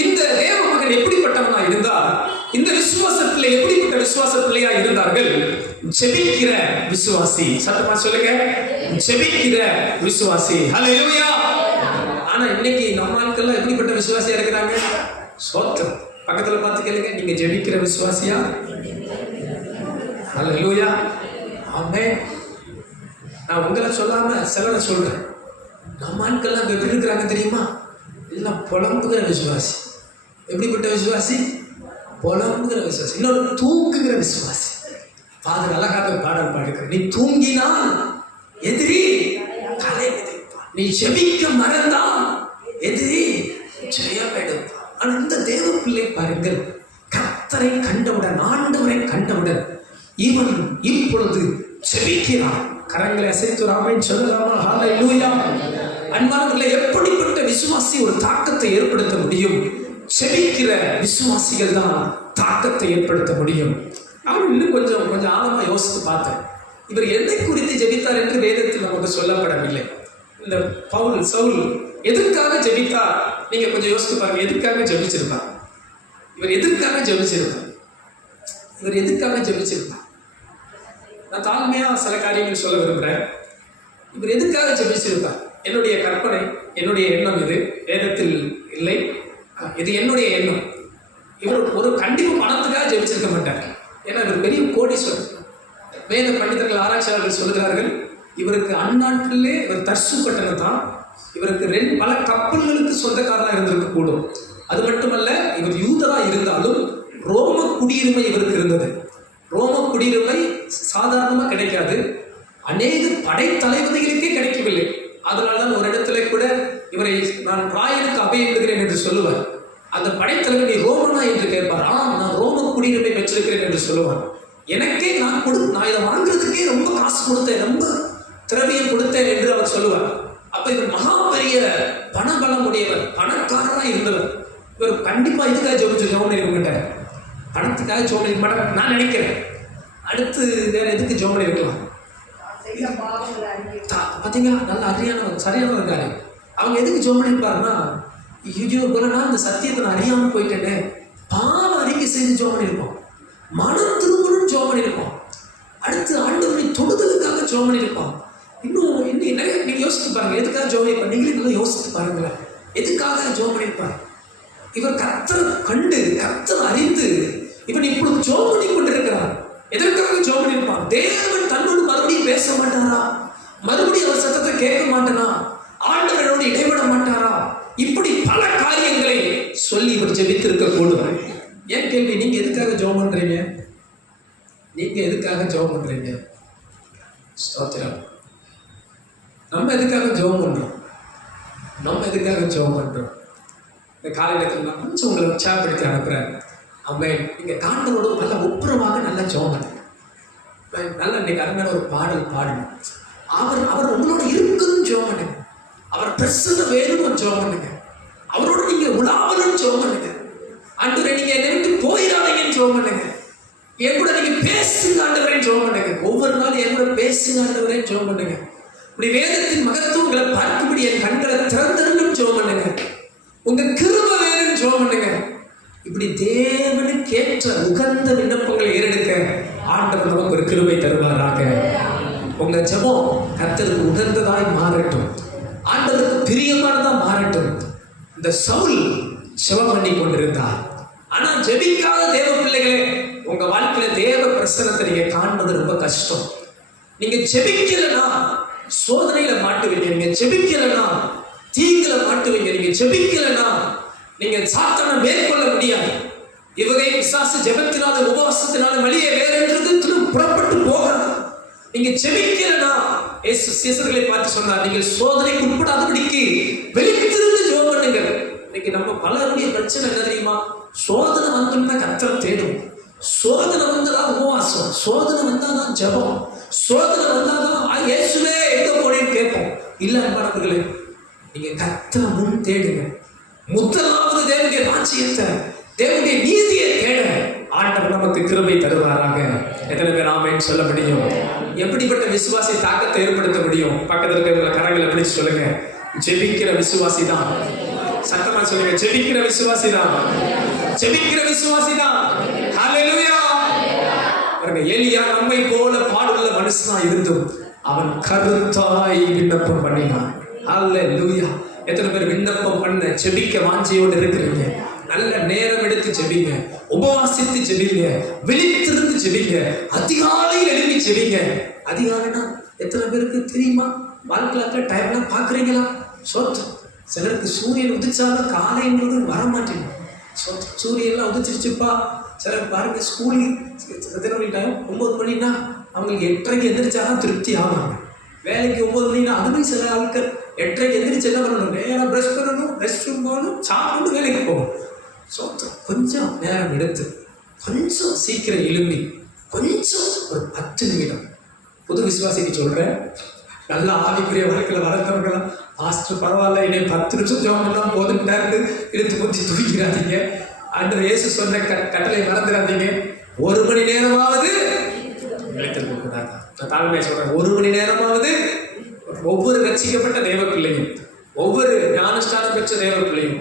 இந்த தேவ மகன் எப்படிப்பட்டவனா இருந்தார்? இந்த விசுவாச பிள்ளை எப்படிப்பட்ட விசுவாச பிள்ளையா இருந்தார்கள்? ஜெபிக்கிற விசுவாசி. சத்தமா சொல்லுங்க, ஜெபிக்கிற விசுவாசி. ஹல்லேலூயா. ஆனா இன்னைக்கு நம்ம ஆட்கள் எப்படிப்பட்ட விசுவாசியா இருக்கிறாங்க? சோத்திரம். பக்கத்துல பார்த்து கேளுங்க, நீங்க ஜெபிக்கிற விசுவாசியா? ஹல்லேலூயா. ஆமென். நான் உங்களை சொல்லாம சிலரை சொல்றேன். நம்ம ஆட்கள்லாம் எப்படி இருக்கிறாங்க தெரியுமா? எல்லாம் புலம்புகிற விசுவாசி. எப்படிப்பட்ட விசுவாசி? புலம்புகிற விசுவாசி, இன்னொரு தூங்குகிற விசுவாசி. ஃபாதர் அழகாக பாடல் பாடுகிற, நீ தூங்கினால் எதிரி தலை மிதிப்பான், நீ ஜெபிக்க மறந்தால் எதிரி ஜெயம் எடுப்பான். ஆனால் இந்த தேவ பிள்ளை பாருங்கள், கர்த்தரை கண்டவுடன், ஆண்டவரை கண்டவுடன் இவன் இப்பொழுது ஜெபிக்கிறான். கரங்களை அசைத்து ராமன் சொல்லலாமா? ஹல்லேலூயா. அன்பானவர்களே, எப்படிப்பட்ட விசுவாசி ஒரு தாக்கத்தை ஏற்படுத்த முடியும்? ஜெபிக்கிற விசுவாசிகள் தான் தாக்கத்தை ஏற்படுத்த முடியும். அவன் இன்னும் கொஞ்சம் ஆழமா யோசித்து பார்த்தேன். இவர் எதை குறித்து ஜெபித்தார் என்று வேதத்தில் நமக்கு சொல்லப்படவில்லை. இந்த சவுல் எதற்காக ஜெபித்தார்? நீங்க கொஞ்சம் யோசித்து பாருங்க. எதற்காக ஜெபிச்சிருப்பார்? இவர் எதற்காக ஜெபிச்சிருப்பார்? நான் தாழ்மையா சில காரியங்கள் சொல்ல விரும்புகிறேன். இவர் எதுக்காக ஜெபிச்சிருப்பார்? என்னுடைய கற்பனை, என்னுடைய எண்ணம், இது வேதத்தில் இல்லை, இது என்னுடைய எண்ணம். இவர் ஒரு கண்டிப்பு பணத்துக்காக ஜெபிச்சிருக்க மாட்டார். ஏன்னா இவர் பெரிய கோடீஸ்வரர். வேத பண்டிதர்கள், ஆராய்ச்சியாளர்கள் சொல்கிறார்கள், இவருக்கு அந்நாட்டிலே இவர் தர்சு பட்டணம் தான், இவருக்கு பல கப்பல்களுக்கு சொந்தக்காரராக இருந்திருக்க கூடும். அது மட்டுமல்ல, இவர் யூதரா இருந்தாலும் ரோம குடியுரிமை இவருக்கு இருந்தது. ரோம குடியுரிமை சாதாரணமாக கிடைக்காது, அநேக படைத்தளபதிகளுக்கே கிடைக்கவில்லை. அதனால்தான் ஒரு இடத்துல கூட இவரை நான் ராயனுக்கு அபயப்படுகிறேன் என்று சொல்லுவார். அந்த படைத்தலைவர், நீ ரோமனா என்று கேட்பார். நான் ரோம குடியுரிமை பெற்றிருக்கிறேன் என்று சொல்லுவார். எனக்கே நான் இதை வாங்குறதுக்கே ரொம்ப காசு கொடுத்தேன், ரொம்ப திரவியம் கொடுத்தேன் என்று அவர் சொல்லுவார். அப்ப இவர் மகா பெரிய பணபலம் உடையவர், பணக்காரராக இருந்தவர். இவர் கண்டிப்பா இதுக்காக ஜெபம் இருக்க மாட்டார், பணத்துக்காக ஜெபம் இருக்க மாட்டார் நான் நினைக்கிறேன். அடுத்து வேற எதுக்கு ஜெபம் இருக்கலாம்? பார்த்தீங்களா, நல்ல சரியான இருக்காரு. அவங்க எதுக்கு ஜெபம் இருப்பாருன்னா, நான் இந்த சத்தியத்தை நான் அறியாமல் போயிட்டேன்னு பாவ அறிக்கை செய்து ஜெபம் இருப்போம், மனம் திரும்பணும் ஜெபம் இருப்போம், அடுத்து ஆண்டவரை தொடுதலுக்காக ஜெபம் இருப்போம். இன்னும் நிறைய நீங்க யோசித்து பாருங்க, எதுக்காக ஜெபம் இருப்பார்? நீங்களே நல்லா யோசித்து பாருங்களேன், எதுக்காக ஜெபம் இருப்பார்? இவர் கர்த்தரை கண்டு, கர்த்தரை அறிந்து இவன் இப்பொழுது ஜெபம் பண்ணி கொண்டிருக்கிறார். எதற்காக ஜெபம் பண்ணிருப்பான்? தேவன் தன்னோடு மறுபடியும் பேச மாட்டாரா? மறுபடியும் அவர் சத்தத்தை கேட்க மாட்டானா? ஆண்டவரோடு இடைவிட மாட்டாரா? இப்படி பல காரியங்களை சொல்லி இவர் ஜெபித்திருக்க கூடும். ஏன் கேள்வி, நீங்க எதுக்காக ஜெபம் பண்றீங்க? நீங்க எதுக்காக ஜெபம் பண்றீங்க? ஸ்தோத்திரம். நம்ம எதுக்காக ஜெபம் பண்றோம்? இந்த காலையில் நான் கொஞ்சம் உங்களை உற்சாகப்படுத்தி அனுப்புறேன். நீங்க காண்டவோட நல்ல ஒப்புரமாக நல்லா ஜெபம் பண்ணுங்க. நல்ல இன்னைக்கு அருமையான ஒரு பாடல் பாடணும். அவர் உங்களோட இருக்குன்னு ஜெபம் பண்ணுங்க. அவர் பிரசன்ன வேணும்னு ஜெபம் பண்ணுங்க. அவரோட நீங்க உலாவணும்னு ஜெபம் பண்ணுங்க. ஆண்டவரே, நீங்க என்னை விட்டு போயிடாதீங்கன்னு ஜெபம் பண்ணுங்க. என் கூட நீங்க பேசுங்க ஆண்டவரேன்னு ஜெபம் பண்ணுங்க. ஒவ்வொரு நாளும் என் கூட பேசுங்க ஆண்டவரேன்னு ஜெபம் பண்ணுங்க. இப்படி வேதத்தின் மகத்துவங்களை பார்க்கும்படி என் கண்களை திறந்தருன்னு ஜெபம் பண்ணுங்க. உங்க கிருபை வேணும்னு ஜெபம் பண்ணுங்க. இப்படி தேவனுக்கு ஏற்ற உகந்த விண்ணப்பங்களை ஏறெடுக்க ஆண்டவர் நமக்கு ஒரு கிருபை தருவாராக. உங்க ஜெபம் கர்த்தருக்கு உகந்ததாய் மாறட்டும், ஆண்டவருக்கு பிரியமானதா மாறட்டும். இந்த சவுல் ஜெபம் பண்ணி கொண்டிருந்தார். ஆனா ஜெபிக்காத தேவ பிள்ளைகளே, உங்க வாழ்க்கையில தேவ பிரசன்னத்தை நீங்க காண்பது ரொம்ப கஷ்டம். நீங்க ஜெபிக்கலன்னா சோதனையில மாட்டுவீங்க, நீங்க ஜெபிக்கலன்னா தீங்குல மாட்டுவீங்க, நீங்க ஜெபிக்கலன்னா நீங்க சாத்தானை மேற்கொள்ள முடியாது. இவகை பிசாசு ஜெபத்தினால உபவாசத்தினால வெளியே வேற என்ற புறப்பட்டு போகிறது. நீங்க ஜெபிக்கலன்னா இயேசு சீசர்களை பார்த்து சொன்னார், நீங்கள் சோதனைக்கு உட்படாதபடிக்கு வெளித்திருந்து ஜெபம் பண்ணுங்க. இன்னைக்கு நம்ம பலருடைய பிரச்சனை என்ன தெரியுமா? சோதனை வந்தோம்னா கர்த்தரை தேடும், சோதனை வந்தாதான் உபவாசம், சோதனை வந்தாதான் ஜெபம், சோதனை வந்தாதான் இயேசுவே எங்க போனேன்னு கேட்போம். இல்ல அன்பானவர்களே, நீங்க கர்த்தரை முன் தேடுங்க. முதலாவது தேவனுடைய ராஜ்யத்தை, தேவனுடைய நீதியை தேட ஆண்டவர் நமக்கு கிருபை தருவாராக. எத்தனை பேர் ஆமென் சொல்ல முடியும்? எப்படிப்பட்ட விசுவாசி தாக்கத்தை ஏற்படுத்த முடியும்? பக்கத்தில் இருக்கிற கரங்களை பிடிச்சு சொல்லுங்க, ஜெபிக்கிற விசுவாசி தான். சத்தமா சொல்லுங்க, ஜெபிக்கிற விசுவாசி தான், ஜெபிக்கிற விசுவாசி தான். ஹல்லேலூயா. பாருங்க, எலியா நம்மை போல பாடுள்ள மனுஷனா இருந்தும் அவன் கருத்தாய் விண்ணப்பம் பண்ணினான். ஹல்லேலூயா. எத்தனை பேர் விண்ணப்பம் பண்ண ஜெபிக்க வாஞ்சையோடு இருக்கிறீங்க? நல்ல நேரம் எடுத்து ஜெபிங்க, உபவாசித்து ஜெபிங்க, விழித்திருந்து ஜெபிங்க, அதிகாலையில் எழுப்பி ஜெபிங்க. அதிகாலைனா எத்தனை பேருக்கு தெரியுமா? வாழ்க்கையில டைம்லாம் பார்க்குறீங்களா? சோற்றம். சிலருக்கு சூரியன் உதிச்சாலும் காலைன்றது வரமாட்டேங்க. சூரியன்லாம் உதிச்சிருச்சுப்பா, சிலர் பாருங்க ஸ்கூல் எத்தனை மணி டைம் 9 மணின்னா அவங்களுக்கு 8:30 எந்திரிச்சாதான் திருப்தி ஆவாங்க. வேலைக்கு 9 மணினா அதுவும் சில ஆட்கள் 8:30 எந்திரிச்சு என்ன பண்ணணும், நேரம் ப்ரஷ் பண்ணணும், ரெஸ்ட் ரூம் போகணும், சாப்பிட்டு வேலைக்கு போகணும். ஸோ கொஞ்சம் நேரம் எடுத்து கொஞ்சம் சீக்கிரம் எழும்பி கொஞ்சம் ஒரு 10 நிமிடம் புது விசுவாசிக்கு சொல்கிறேன், நல்லா ஆவிக்குரிய வாழ்க்கையில் வளர்த்தவங்களாம் மாஸ்டர் பரவாயில்ல என்னை 10 நிமிஷம் ஜெபம் பண்ணால் போதும்ட்டாரு இழுத்து கொஞ்சம் தூக்கிடாதீங்க. ஆண்டவர் இயேசு சொன்ன கட்டளை மறந்துடாதீங்க. 1 மணி நேரமாவது விளைத்திருக்க கூடாது. நான் தாழ்மையை சொல்றேன், 1 மணி நேரமாவது ஒவ்வொரு ரட்சிக்கப்பட்ட தேவ பிள்ளையும், ஒவ்வொரு ஞானஸ்தானம் பெற்ற தேவ பிள்ளையும்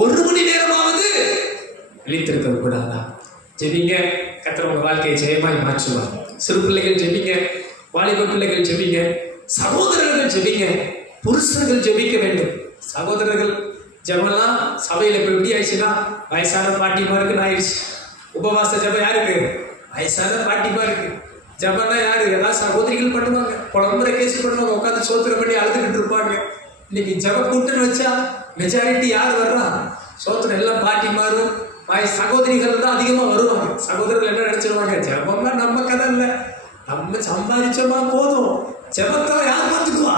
1 மணி நேரமாவது விழித்திருக்க கூடாதா? ஜெபிங்க, கர்த்தர் உங்க வாழ்க்கையை ஜெயமாய் மாற்றுவார். சிறு பிள்ளைகள் ஜெபிங்க, வாலிப பிள்ளைகள் ஜெபிங்க, சகோதரர்கள் ஜெபிங்க, புருஷர்கள் ஜெபிக்க வேண்டும். சகோதரர்கள் ஜெபம்லாம் சபையில் இப்போ எப்படி ஆயிடுச்சுன்னா வயசான பாட்டிமாருக்கு ஆயிடுச்சு. உபவாச ஜெபம் யாருக்கு? வயசான பாட்டிமாருக்கு. ஜெபம்னா யாரு? ஏதாவது சகோதரிகள் பண்ணுவாங்க, குழம்புற கேஸ் பண்ணுவாங்க, உட்காந்து சோத்திரம் பண்ணி அழுதுகிட்டு இருப்பாங்க. இன்னைக்கு ஜெப கூட்டம்னு வச்சா மெஜாரிட்டி யார் வர்றா? சோத்திரம் எல்லாம் பாட்டிமாரும் சகோதரிகள் தான் அதிகமாக வருவாங்க. சகோதரர்கள் என்ன நினைச்சிருவாங்க, ஜெபம்னா நம்ம கதை இல்லை, நம்ம சம்பாதிச்சோமா போதும், ஜெபத்தை யார் பார்த்துக்குவா?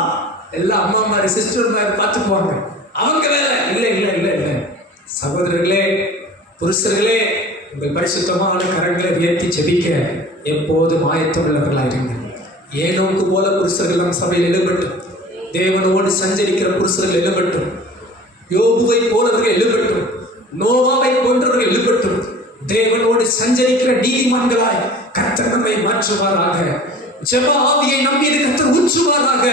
எல்லாம் அம்மா மாதிரி சிஸ்டர் மாதிரி பார்த்துக்குவாங்க, அவங்க வேலை. இல்லை இல்லை இல்லை இல்லை சகோதரர்களே, புருஷர்களே, உங்கள் பரிசுத்தமான கரங்களை உயர்த்தி ஜெபிக்க எப்போதும் ஆயத்தமுள்ளவர்களாக இருங்க. ஏனோக்கு போல புருஷர்கள் நம் சபையில் எழுபட்டும், தேவனோடு சஞ்சரிக்கிற புருஷர்கள் எழுபட்டும், யோபுவை போலவர்கள் எழுபட்டும், நோவாவை போன்றவர்கள் எழுபட்டும். தேவனோடு சஞ்சரிக்கிற நீதிமான்களாய் கர்த்தர் நம்மை மாற்றுவாராக. ஜெப ஆவியை நம் மீது கர்த்தர் ஊற்றுவாராக.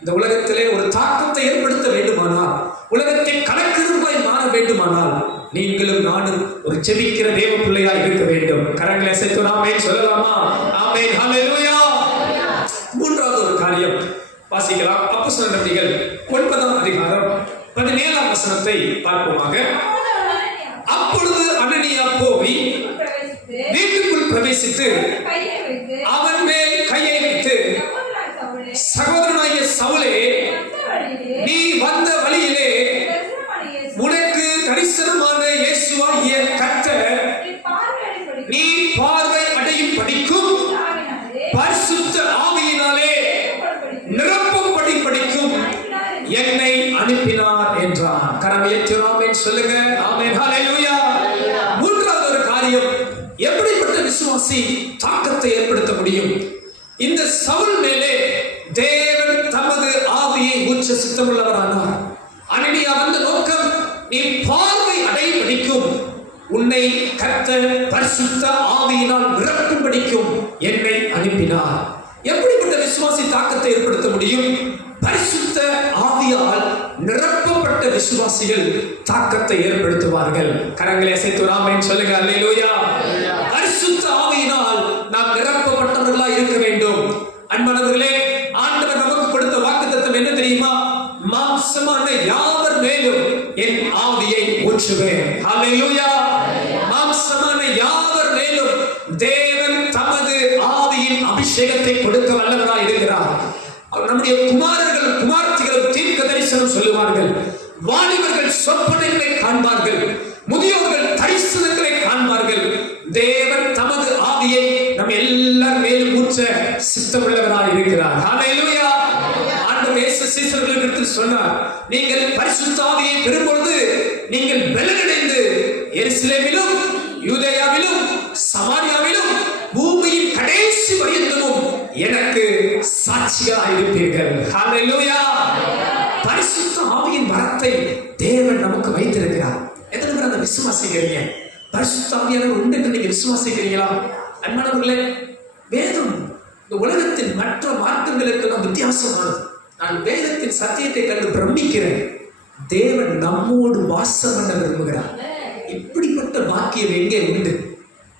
இந்த உலகத்திலே ஒரு தாக்கத்தை ஏற்படுத்த வேண்டுமானால், உலகத்தை கலக்கிறவாய் மாற வேண்டுமானால், நீங்களும் நானும் ஒரு ஜெபிக்கிற தேவ பிள்ளையாய் இருக்க வேண்டும். கரங்களை அசைத்து ஆமென் சொல்லலாமா? ஆமென், ஹல்லேலூயா. மூன்றாவது ஒரு காரியம் வாசிக்கலாம். அப்போஸ்தலர் நடவடிக்கைகள் 9ஆம் அதிகாரம் 17ஆம் வசனத்தை பார்ப்போமாக. அப்பொழுது அனனியா போய் வீட்டுக்குள் பிரவேசித்து அவன் மேல் கையை வைத்து, சகோதரனாகிய சவுலே, நீ வந்த வழியிலே உனக்கு தரிசனமான இயேசுவாகிய கர்த்தர் நீ பார்வை அடையும் படிக்கும் பரிசுத்த ஆவியினாலே நிரப்பும்படி படிக்கும் என்னை அனுப்பினார் என்றார். கரம் உயர்த்தி ஆமென் சொல்லுங்க. ஆமென், ஹல்லேலூயா. மூன்றாவது ஒரு காரியம், எப்படிப்பட்ட விசுவாசி தாக்கத்தை ஏற்படுத்த முடியும்? இந்த சவுல் மேலே தேவன் தமது ஆவியை ஊற்ற சித்தமுள்ளவரானார். அனனியா வந்த நோக்கம், நீ பார்வை அடைபடிக்கும் உன்னை கர்த்தர் பரிசுத்த ஆவியினால் நிரப்பும்படிக்கும் என்னை அனுப்பினார். எப்படிப்பட்ட விசுவாசி தாக்கத்தை ஏற்படுத்த முடியும்? பரிசுத்த ஆவியால் நிரப்பப்பட்ட விசுவாசிகள் தாக்கத்தை ஏற்படுத்துவார்கள். கரங்களை அசைத்து ஆமென் சொல்லுங்க. அல்லேலூயா. பரிசுத்த ஆவியினால் நாம் நிரப்பப்பட்டவர்களாய் இருக்க வேண்டும். அன்பானவர்களே, ஆண்டவர் நமக்கு கொடுத்த வாக்குத்தத்தம் என்ன தெரியுமா? மாம்சமான யாவர் மேலும் என் ஆவியை ஊற்றுவேன். அல்லேலூயா. மாம்சமான யாவர் மேலும் தேவன் தமது ஆவியின் அபிஷேகத்தை கொடுக்க வல்லவராய் இருக்கிறார். நம்முடைய குமாரர்கள் குமார்த்திகள் தீர்க்க தரிசனம் சொல்லுவார்கள், வாலிபர்கள் சொப்பனங்களை காண்பார்கள், முதியோர்கள் தரிசனங்களை காண்பார்கள். தேவன் தமது ஆவியை நம் எல்லார் மேலும் ஊற்ற சித்தமுள்ளவராய் இருக்கிறார். ஹல்லேலூயா. ஆண்டவர் இயேசு சீஷர்களுக்கு சொன்னார், நீங்கள் பரிசுத்த ஆவியை பெறும்பொழுது நீங்கள் பலனடைந்து எருசலேமிலும் யூதேயாவிலும் சமாரியாவிலும் பூமியின் கடைசி பரியந்தமும் எனக்கு சாட்சிகளாய் இருப்பீர்கள். ஹல்லேலூயா. பரிசுத்த ஆவியின் வரத்தை தேவன் நமக்கு வைத்திருக்கிறார். எத்தனை பேர் அதை விசுவாசிக்கிறீங்க? பரிசுத்த ஆவியானவர் உண்டு என்று நீங்க விசுவாசிக்கிறீங்களா? அன்பானவர்களே, வேதம் இந்த உலகத்தின் மற்ற மார்க்கங்களுக்கெல்லாம் வித்தியாசமானது. நான் வேதத்தின் சத்தியத்தை கண்டு பிரமிக்கிறேன். தேவன் நம்மோடு வாசம் பண்ண விரும்புகிறார். இப்படிப்பட்ட பாக்கியம் எங்கே உண்டு?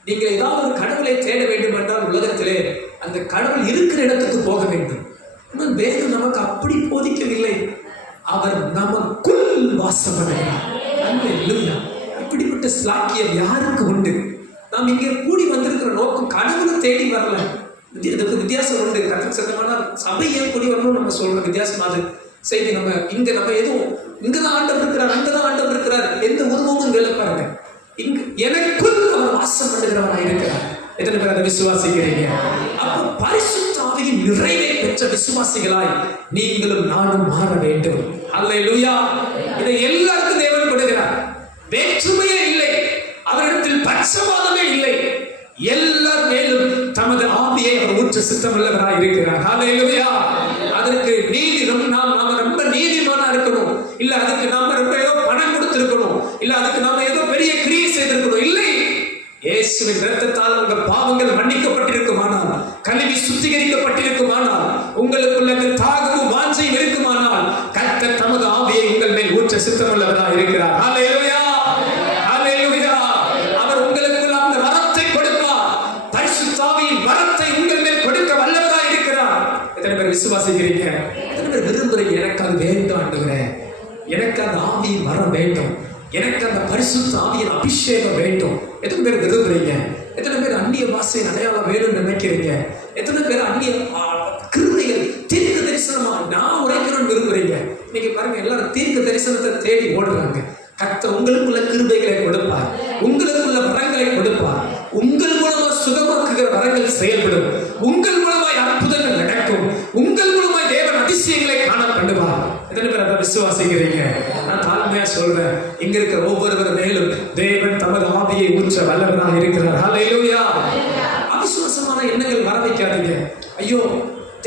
நீங்கள் ஏதாவது ஒரு கடவுளை தேட வேண்டும் என்றால் உலகத்திலே அந்த கடவுள் இருக்கிற இடத்துக்கு போக வேண்டும். ஆனால் வேதம் நமக்கு அப்படி போதிக்கவில்லை. அவர் நமக்குள் வாசம் பண்ணுகிறார். இப்படிப்பட்ட ஸ்லாக்கியம் யாருக்கு உண்டு? நாம் இங்கே கூடி வந்திருக்கிற நோக்கம் கடவுளை தேடி வரல. இதுக்கு வித்தியாசம் உண்டு. கருத்து சத்தமான சபை ஏன் கூடி வரணும் நம்ம சொல்ற வித்தியாசம் அது செய்தி. நம்ம எதுவும் இங்கதான் ஆண்டவர் இருக்கிறார், அங்கதான் ஆண்டவர் இருக்கிறார், எந்த உருவமும் இல்லை பாருங்க. இங்கு எனக்குள் அவர் வாசம் பண்ணுகிறவராய் இருக்கிறார். எத்தனை பேர் அதை விசுவாசிக்கிறீங்க? அப்போ பரிசுத்த ஆவியின் நிறைவை பெற்ற விசுவாசிகளாய் நீங்களும் நானும் மாற வேண்டும். அல்லேலூயா. இதை எல்லாருக்கும் தேவன் கொடுக்கிறார். வேற்றுமையே இல்லை, அவரிடத்தில் பட்சபாதமே இல்லை. எல்லார் மேலும் தமது ஆவியை அவர் ஊற்ற சித்தமுள்ளவராய் இருக்கிறார். அல்லேலூயா. அதற்கு நீதி நாம ரொம்ப நீதிமானா இருக்கணும், இல்ல அதுக்கு நாம ரொம்ப ஏதோ பணம் கொடுத்திருக்கணும், இல்ல அதுக்கு நாம ஏதோ பெரிய கிரியை செய்திருக்கணும். இல்லை, இயேசுவின் இரத்தத்தால் உங்கள் பாவங்கள் மன்னிக்கப்பட்டிருக்குமானால், கழுவி சுத்திகரிக்கப்பட்டிருக்குமானால், உங்களுக்குள்ள தாகமும் வாஞ்சையும் இருக்குமானால், கர்த்தர் தமது ஆவியை உங்கள் மேல் ஊற்ற சித்தமுள்ளவராய் இருக்கிறார். அல்லேலூயா. அல்லேலூயா. அவர் உங்களுக்குள்ள அந்த வரத்தை கொடுப்பார். பரிசுத்த ஆவியின் வரத்தை உங்கள் மேல் கொடுக்க வல்லவராய் இருக்கிறார். எத்தனை பேர் விசுவாசிக்கிறீங்க? எத்தனை பேர் விரும்புறீங்க? எனக்கு அது வேண்டும் ஆண்டவரே, எனக்கு அந்த ஆவியின் வரம் வேண்டும், எனக்கு அந்த பரிசுத்த ஆவியின் அபிஷேகம் வேண்டும். எத்தனை பேர் விரும்புறீங்க? எத்தனை பேர் அந்நிய பாஷையின் அடையாளம் வேணும்னு நினைக்கிறீங்க? எத்தனை பேர் அந்நிய கிருபைகள் தீர்க்க தரிசனமா நான் உரைக்கணும்னு விரும்புறீங்க? இன்னைக்கு பாருங்க, எல்லாரும் தீர்க்க தரிசனத்தை தேடி ஓடுறாங்க. கர்த்தர் உங்களுக்குள்ள கிருபைகளை கொடுப்பார், உங்களுக்குள்ள வரங்களை கொடுப்பார். உங்கள் மூலமா சுகமாக்குகிற வரங்கள் செயல்படும், உங்கள் மூலமாய் அற்புதங்கள் நடக்கும், உங்கள் மூலமாய் தேவன் அதிசயங்களை காண பண்ணுவார். எத்தனை பேர் அதை விசுவாசிக்கிறீங்க? நான் தாழ்மையா சொல்றேன், இங்க இருக்கிற ஒவ்வொருவர் மேலும் தேவன் தமது ஆவியை ஊற்ற வல்லவராக இருக்கிறார். அல்லேலூயா. அவிசுவாசமான எண்ணங்கள் வர வைக்காதீங்க. ஐயோ,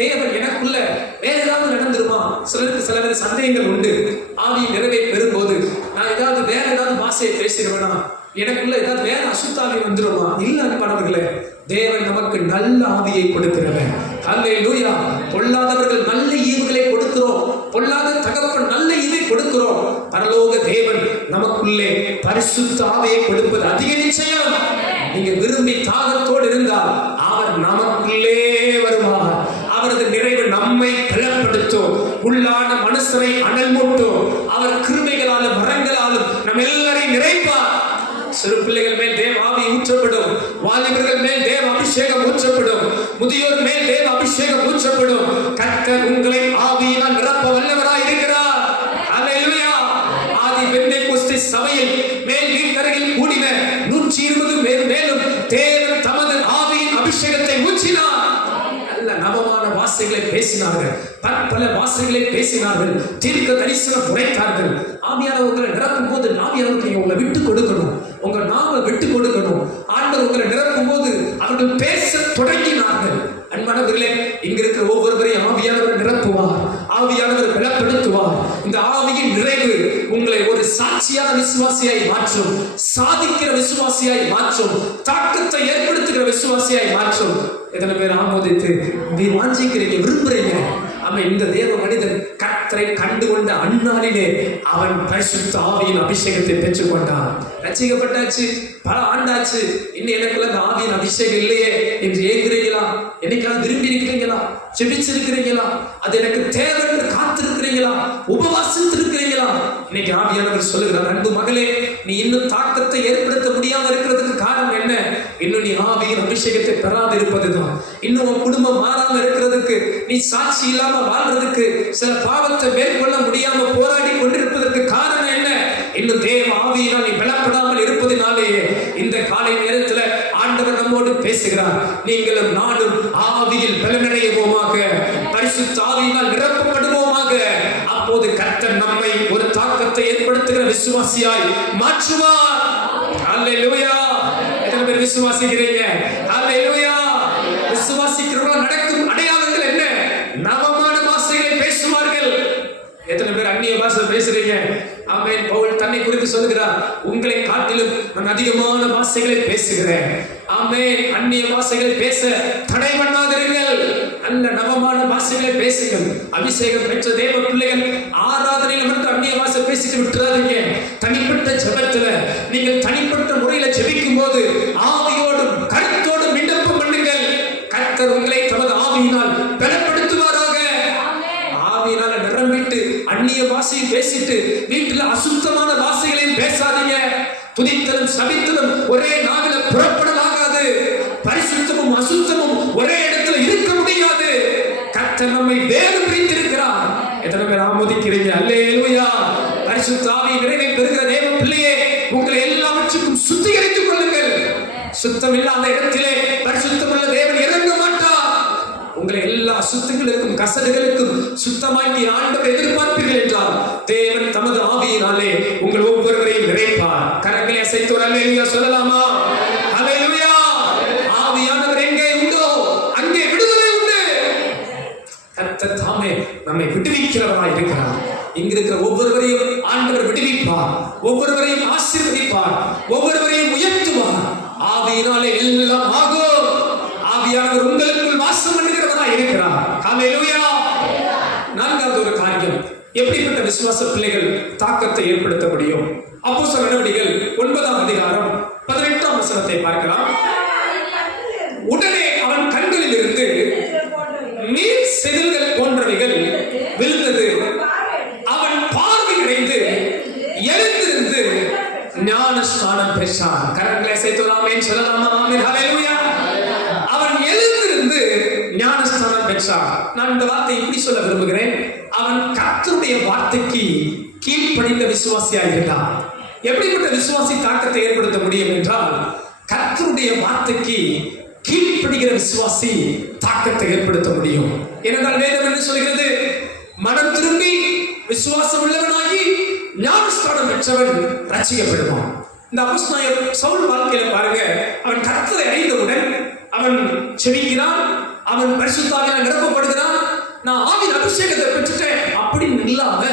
தேவன் எனக்குள்ள வேற ஏதாவது நடந்துருமா? சிலருக்கு சந்தேகங்கள் உண்டு. ஆவியின் நிறைவை பெறும்போது நான் ஏதாவது வேற ஏதாவது பாஷையை பேசிடுவேனா, எனக்குள்ள ஏதாவது வேற அசுத்தாவி வந்துருமா? இல்ல அன்பானவர்களே, தேவன் நமக்கு நல்ல ஆவியை கொடுக்கிறவன். அல்லேலூயா. பொல்லாதவர்கள் நல்ல ஈவுகளை கொடுக்கிறோம், பொல்லாத தகப்பன் நல்ல ஈவை கொடுக்கிறோம். பரலோக தேவன் நமக்குள்ளே பரிசுத்த ஆவியை கொடுப்பது அதிக நிச்சயம். நீங்க விரும்பி தாகத்தோடு இருந்தால் அவர் நமக்குள்ளே வருவார். அவரது நிறைவு நம்மை பலப்படுத்தும், உள்ளான மனுஷரை அனல் மூட்டும். அவர் கிருபைகளாலும் வரங்களாலும் நம்ம எல்லாரையும் நிறைப்பார். சிறு பிள்ளைகள் மேல் தேவ ஆவி ஊற்றப்படும், வாலிபர்கள் மேல் தேவ அபிஷேகம் ஊற்றப்படும், முதியோர் மேல் தேவ அபிஷேகம் ஊற்றப்படும். கர்த்தர் உங்களை ஆவியினால் நிரப்ப வல்லவராய் இருக்கிறார். அல்லேலூயா. ஆதி பெந்தேகோஸ்தே சபையில் மேல் வீட்டறையில் கூடின 120 பேர் மேலும் தேவன் தமது ஆவியின் அபிஷேகத்தை ஊற்றினார். நல்ல நவமான வார்த்தைகளை பேசினார்கள், பற்பல வார்த்தைகளை பேசினார்கள், தீர்க்க தரிசனம் உரைத்தார்கள். ஆவியானவர் உங்களை நிரப்பும் போது ஆவியானவருக்கு நீங்க உங்களை விட்டு கொடுக்கணும், உங்க நாம விட்டு கொடுக்கணும். ஆண்டவர் உங்களை நிரப்பும் போது அவர்கள் பேச தொடங்கினார்கள். அன்பானவர்களே, இங்க இருக்கிற ஒவ்வொருவரையும் ஆவியானவர் நிரப்புவார், ஆவியானவர் பலப்படுத்துவார். இந்த ஆவியின் நிறைவு உங்களை ஒரு சாட்சியான விசுவாசியாய் மாற்றும், சாதிக்கிற விசுவாசியாய் மாற்றும், தாக்கத்தை ஏற்படுத்துகிற விசுவாசியாய் மாற்றும். எத்தனை பேர் ஆமோதித்து வாஞ்சிக்கிறீங்க, விரும்புறீங்க? அவன் இந்த தேவ மனிதன் கர்த்தரை கண்டுகொண்ட அந்நாளிலே அவன் பரிசுத்த ஆவியின் அபிஷேகத்தை பெற்றுக் கொண்டான். ரட்சிக்கப்பட்டாச்சு, பல ஆண்டாச்சு, இன்னும் எனக்குள்ள அந்த ஆவியின் அபிஷேகம் இல்லையே என்று ஏங்குறீங்களா? என்னைக்காவது விரும்பி இருக்கிறீங்களா? செபிச்சிருக்கிறீங்களா? அது எனக்கு தேவை என்று காத்திருக்கிறீங்களா? உபவாசித்திருக்கிறீங்களா? இன்னைக்கு ஆவியானவர் சொல்லுகிறார், அன்பு மகளே, நீ இன்னும் தாக்கத்தை ஏற்படுத்த முடியாம இருக்கிறதுக்கு காரணம் என்ன? இன்னும் நீ ஆவியின் அபிஷேகத்தை பெறாது இருப்பதுதான். இன்னும் உன் குடும்பம் மாறாம இருக்கிறதுக்கு, நீ சாட்சி இல்லாம வாழ்றதுக்கு, சில பாவத்தை மேற்கொள்ள முடியாம போராடி கொண்டிருப்பதற்கு காரணம் என்ன? இன்னும் தேவ ஆவியினால் நீ பலப்படாமல் இருப்பதினாலேயே. இந்த காலை நேரத்துல ஆண்டவர் நம்மோடு பேசுகிறார். நீங்களும் நானும் ஆவியில் பலனடைவோமாக, பரிசுத்த ஆவியினால் நிரப்பப்படுவோமாக. அப்போது கர்த்தர் நம்மை ஒரு தாக்கத்தை ஏற்படுத்துகிற விசுவாசியாய் மாற்றுவார். அல்லேலூயா. எத்தனை பேர் விசுவாசிக்கிறீங்க? அல்லேலூயா. விசுவாசிக்கிறவர்கள் நடக்கும் அடையாளங்கள் என்ன? நவமான பாஷைகளை பேசுவார்கள். எத்தனை பேர் அந்நிய பாஷை பேசுறீங்க? ஆமென். பவுல் தன்னை குறித்து சொல்லுகிறார், உங்களை காட்டிலும் நான் அதிகமான பாஷைகளை பேசுகிறேன். ஆமென். அந்நிய பாஷைகளை பேச தடை பண்ணாதிருங்கள், நல்ல நவமான பாஷைகளை பேசுங்கள். அபிஷேகம் பெற்ற தேவ பிள்ளைகள் ஆராதனையில் மட்டும் அந்நிய பாஷை பேசிட்டு விட்டுறாதீங்க. தனிப்பட்ட ஜெபத்துல நீங்கள் தனிப்பட்ட முறையில ஜெபிக்கும் போது ஆவியோடும் கருத்தோடும் விண்ணப்பம் பண்ணுங்கள். கர்த்தர் உங்களை தமது ஆவியினால் பலப்படுத்துவாராக. ஆவியினால நிரம்பிட்டு அந்நிய பாஷையை பேசிட்டு வீட்டுல அசுத்தமான பாஷைகளையும் பேசாதீங்க. துதித்தலும் சபித்தலும் ஒரே நாவில புறப்படலாகாது. பரிசுத்தமும் அசுத்தமும் ஒரே இடத்துல இருக்க முடியாது. கர்த்தர் நம்மை வேறு பிரித்திருக்கிறார். எத்தனை பேர் ஆமோதிக்கிறீங்க? அல்லேலூயா. பரிசுத்த ஆவியின் நிறைவை பெறுகிற தேவ பிள்ளையே, உங்களை எல்லாவற்றுக்கும் சுத்த அசுத்தங்களுக்கும் கசடுகளுக்கும் சுத்தமாக்கி ஆண்டவர் எதிர்பார்ப்பீர்கள் என்றால் தேவன் தமது ஆவியினாலே உங்கள் ஒவ்வொருவரையும் நிறைப்பார். கரங்களை அசைத்து ஒரு அல்லேலூயா சொல்லலாமா? அல்லேலூயா. ஆவியானவர் எங்கே உண்டோ அங்கே விடுதலை உண்டு. கர்த்தர் தாமே நம்மை விடுவிக்கிறவராய் இருக்கிறார். இங்கிருக்கிற ஒவ்வொருவரையும் ஆண்டவர் விடுவிப்பார், ஒவ்வொருவரையும் ஆசீர்வதிப்பார், ஒவ்வொருவரையும் உயர்த்துவார். ஆவியினாலே எல்லாம் ஆகும். ஆவியானவர் உங்களுக்குள் வாசம் பண்ணுகிறவராய் இருக்கிறார். ஹல்லேலூயா. நான்காவது ஒரு காரியம், எப்படிப்பட்ட விசுவாச பிள்ளைகள் தாக்கத்தை ஏற்படுத்த முடியும்? அப்போஸ்தலர் நடவடிக்கைகள் 9ஆம் அதிகாரம் 18ஆம் வசனத்தை பார்க்கலாம். உடனே அவன் கண்களில் இருந்து நீர் செதில்கள் போன்றவைகள் விழுந்தது. அவன் பார்வையடைந்து எழுந்திருந்து ஞானஸ்நானம் பெற்றான். கரங்களை அசைத்து ஆமென் சொல்லலாமா? ஆமென். ஹல்லேலூயா. அவன் எழுந்திருந்து ஞானஸ்நானம் பெற்றான். நான் இந்த வார்த்தை இப்படி சொல்ல விரும்புகிறேன், அவன் கர்த்தருடைய வார்த்தைக்கு கீழ்ப்படிந்த விசுவாசியாக இருந்தான். எப்படிப்பட்ட விசுவாசி தாக்கத்தை ஏற்படுத்த முடியும் என்றால், கர்த்தருடைய வார்த்தைக்கு கீழ்ப்படுகிற விசுவாசி தாக்கத்தை ஏற்படுத்த முடியும். ஏனென்றால் வேதம் என்ன சொல்கிறது? மனம் திரும்பி விசுவாசம் உள்ளவனாகி ஞானஸ்நானம் பெற்றவன் ரட்சிக்கப்படுவான். இந்த அப்போஸ்தலன் சவுல் வாழ்க்கையில பாருங்க, அவன் கர்த்தரை அறிந்தவுடன் அவன் செபிக்கிறான், அவன் பரிசுத்தாவியால் நிரப்பப்படுகிறான். நான் ஆவியின் அபிஷேகத்தை பெற்றுட்டேன் அப்படின்னு இல்லாம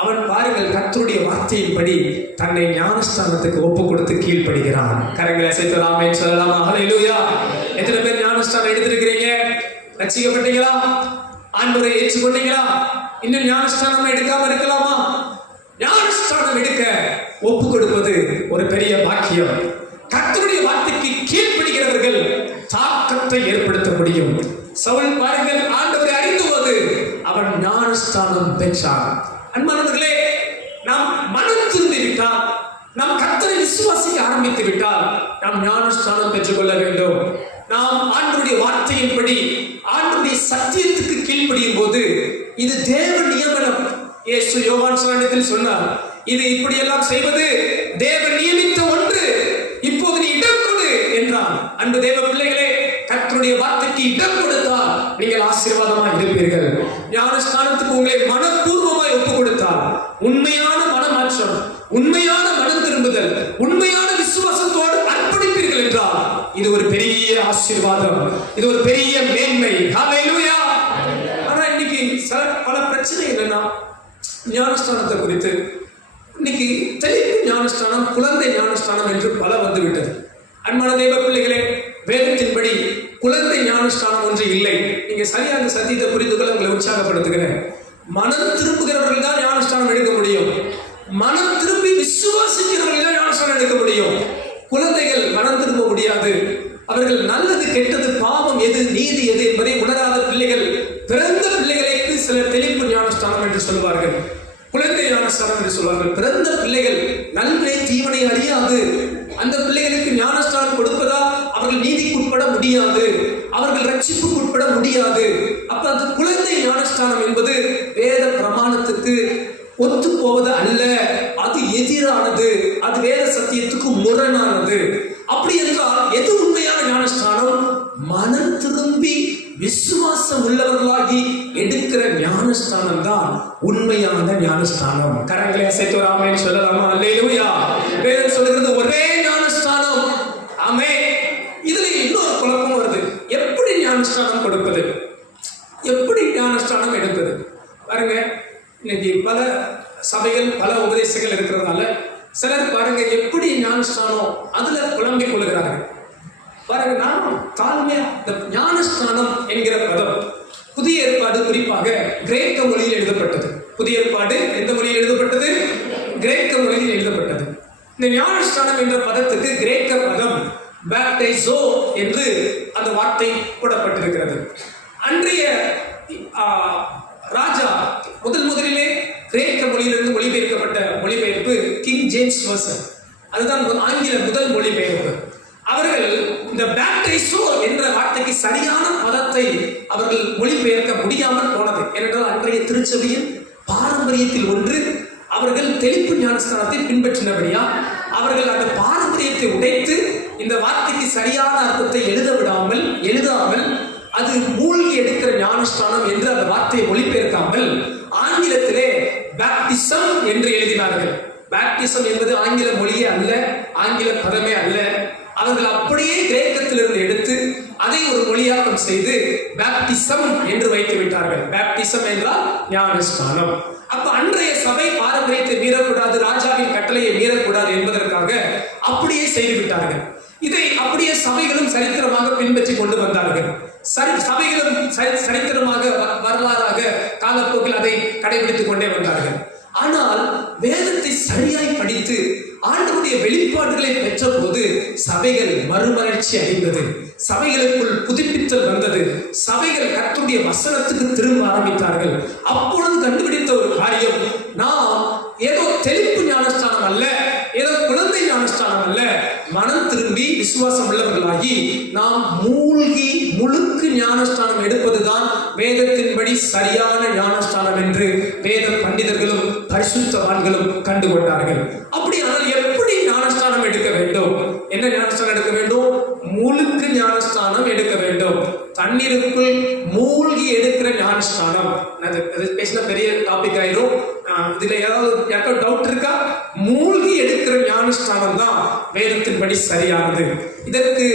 அவன் பாருங்கள் கர்த்தருடைய வார்த்தையின்படி தன்னை ஞானஸ்தானத்துக்கு ஒப்பு கொடுத்து கீழ்ப்படுகிறான். கரங்களை அசைத்து ஆமென் சொல்லலாமா? ஹல்லேலூயா. எத்தனை பேர் ஞானஸ்தானம் எடுத்திருக்கிறீங்க? ரட்சிக்கப்பட்டீங்களா? ஆண்டவரை ஏற்றுக்கொண்டீங்களா? இன்னும் ஞானஸ்தானம் எடுக்காம இருக்கலாமா? ஞானஸ்தானம் எடுக்க ஒப்பு கொடுப்பது ஒரு பெரிய பாக்கியம். கர்த்தருடைய வார்த்தைக்கு கீழ்ப்படுகிறவர்கள் தாக்கத்தை ஏற்படுத்த முடியும். சவுல் பாருங்கள், ஆண்டவரை அறிந்தபோது அவன் ஞானஸ்தானம் பெற்றான். அன்பானவர்களே, நாம் மனம் திரும்பி விட்டால், நாம் கர்த்தரை விசுவாசிக்க ஆரம்பித்து விட்டால் நாம் ஞானஸ்தானம் பெற்றுக்கொள்ள வேண்டும். நாம் ஆண்டவருடைய வார்த்தையின்படி ஆண்டவருடைய சத்தியத்துக்கு கீழ்ப்படியும் போது இது தேவ நியமனம். இயேசு யோவான் சுவிசேஷத்தில் சொன்னார், இது இப்படியெல்லாம் செய்வது தேவன் நியமித்த ஒன்று, இப்போது நீ இடம் கொடு என்றான். அன்பு தேவ பிள்ளைகளே, கர்த்தருடைய வார்த்தைக்கு இடம் கொடுத்தால் நீங்கள் ஆசீர்வாதமாக இருப்பீர்கள். ஞானஸ்நானத்துக்கு உங்களை மனப்பூர்வமாய் ஒப்பு கொடுத்தால், உண்மையான மனமாற்றம், உண்மையான மனம் திரும்புதல், உண்மையான விசுவாசத்தோடு அர்ப்பணிப்பீர்கள் என்றால் இது ஒரு பெரிய ஆசீர்வாதம், இது ஒரு பெரிய மேன்மை. ஹல்லேலூயா. ஆனா இன்னைக்கு பல பிரச்சனை என்னன்னா, ஞானஸ்தானத்தை குறித்து இன்னைக்கு தெளிப்பு ஞானஸ்தானம், குழந்தை ஞானஸ்தானம் என்று பல வந்துவிட்டது. அன்பான தேவ பிள்ளைகளே, வேதத்தின்படி குழந்தை ஞானஸ்தானம் ஒன்று இல்லை. நீங்க சரியான சத்தியத்தை புரிந்து கொள்ள உங்களை உற்சாகப்படுத்துகிறேன். மனம் திரும்புகிறவர்கள் தான் ஞானஸ்தானம் எடுக்க முடியும். மனம் திரும்பி விசுவாசிக்கிறவர்கள் தான் ஞானஸ்தானம் எடுக்க முடியும். குழந்தைகள் மனம் திரும்ப முடியாது. அவர்கள் நல்லது கெட்டது, பாவம் எது, நீதி எது என்பதை உணராத பிள்ளைகள். பிறந்த பிள்ளைகளுக்கு சிலர் தெளிப்பு ஞானஸ்தானம் என்று சொல்வார்கள், குழந்தை ஞானஸ்தானம் என்று சொல்வார்கள். பிறந்த பிள்ளைகள் நன்மை தீவனை அறியாது. அந்த பிள்ளைகளுக்கு ஞானஸ்தானம் கொடுப்பதா அவர்கள் நீதிக்கு உட்பட முடியாது, அவர்கள் ரட்சிப்புக்கு உட்பட முடியாது. அப்ப அந்த குழந்தை ஞானஸ்தானம் என்பது வேத பிரமாணத்துக்கு ஒத்து போவது அல்ல, அது எதிரானது, அது வேத சத்தியத்துக்கு முரணானது. அப்படி என்றால் எது உண்மையான ஞானஸ்தானம்? மனம் திரும்பி விசுவாசம் உள்ளவர்களாகி எடுக்கிற ஞானஸ்தானம் தான் உண்மையான ஞானஸ்தானம். கரங்களை அசைத்து ஆமென் சொல்லலாமா? அல்லேலூயா. வேதம் சொல்கிறது ஒரே ஞானஸ்தானம். ஆமென். இதுல இன்னொரு குழப்பம் வருது. எப்படி ஞானஸ்தானம் கொடுப்பது, எப்படி ஞானஸ்தானம் எடுப்பது? பாருங்க, இன்னைக்கு பல சபைகள், பல உபதேசங்கள் இருக்கிறதுனால சிலர் பாருங்க எப்படி ஞானஸ்தானம் அதுல குழம்பிக் கொள்கிறார்கள். பாருங்க, நான் தாழ்மையா இந்த ஞானஸ்தானம் என்கிற பதம் புதிய ஏற்பாடு குறிப்பாக கிரேக்க மொழியில் எழுதப்பட்டது. புதிய ஏற்பாடு எந்த மொழியில் எழுதப்பட்டது? கிரேக்க மொழியில் எழுதப்பட்டது. இந்த ஞானஸ்தானம் என்ற பதத்துக்கு கிரேக்க பதம் பேப்டைசோ என்று அந்த வார்த்தை போடப்பட்டிருக்கிறது. அன்றைய ராஜா முதலிலே கிரேக்க மொழியிலிருந்து மொழிபெயர்க்கப்பட்ட மொழிபெயர்ப்பு கிங் ஜேம்ஸ் வெர்சன், அதுதான் ஆங்கில முதல் மொழிபெயர்ப்பு. அவர்கள் இந்த பேப்டைசோ என்ற வார்த்தைக்கு சரியான பதத்தை அவர்கள் மொழிபெயர்க்க முடியாமல் போனது. ஏனென்றால் அன்றைய திருச்சபையின் பாரம்பரியத்தில் ஒன்று அவர்கள் தெளிப்பு ஞானஸ்தானத்தை பின்பற்றினபடியா அவர்கள் அந்த பாரம்பரியத்தை உடைத்து இந்த வார்த்தைக்கு சரியான அர்த்தத்தை எழுதாமல் அது மூழ்கி எடுக்கிற ஞானஸ்நானம் என்று அந்த வார்த்தையை மொழிபெயர்க்காமல் ஆங்கிலத்திலே பேப்டிசம் என்று எழுதினார்கள். பேப்டிசம் என்பது ஆங்கில மொழியே அல்ல, ஆங்கில பதமே அல்ல. அவர்கள் அப்படியே கிரேக்கத்திலிருந்து எடுத்து அதை ஒரு மொழியாக்கம் செய்து பேப்டிசம் என்று வைத்து விட்டார்கள். பேப்டிசம் என்றால் ஞானஸ்நானம். அப்ப அன்றைய சபை பாரம்பரியத்தை மீறக்கூடாது, ராஜாவின் கட்டளையை மீறக்கூடாது என்பதற்காக அப்படியே செய்து விட்டார்கள். இதை அப்படியே சபைகளும் சரித்திரமாக பின்பற்றி கொண்டு வந்தார்கள். சபைகளும் சரித்திரமாக வரலாறாக காலப்போக்கில் அதை கடைபிடித்துக் கொண்டே வந்தார்கள். ஆனால் வேதத்தை சரியாய் படித்து ஆண்டவருடைய வெளிப்பாடுகளை பெற்ற போது சபைகள் மறுமலர்ச்சி அடைந்தது, சபைகளுக்குள் புதுப்பித்தல் வந்தது, சபைகள் கர்த்தருடைய வசனத்துக்கு திரும்ப ஆரம்பித்தார்கள். அப்பொழுது கண்டுபிடித்த ஒரு காரியம், நாம் ஏதோ தெளிப்பு ஞானஸ்தானம் அல்ல, ஏதோ குழந்தை ஞானஸ்தானம் அல்ல, மனம் திரும்பி விசுவாசம் உள்ளவர்களாகி நாம் மூழ்கி முழுக்கு ஞானஸ்தானம் எடுப்பதுதான் வேதத்தின்படி சரியான ஞானஸ்தானம் என்று வேத பண்டிதர்களும் பரிசுத்தவான்களும் கண்டுகொண்டார்கள். அப்படியானால் எப்படி ஞானஸ்தானம் எடுக்க வேண்டும்? என்ன ஞானஸ்தானம் எடுக்க வேண்டும்? முழுக்கு ஞானஸ்தானம் எடுக்க வேண்டும். தண்ணீருக்குள் மூழ்கி எடுக்கிற ஞானஸ்தானம். அது பேசின பெரிய டாபிக் ஆயிடும். இதுல யாராவது டவுட் இருக்கா? மூழ்கி எடுக்கிற ஞானஸ்தானம் தான் வேதத்தின்படி சரியானது. இதற்கு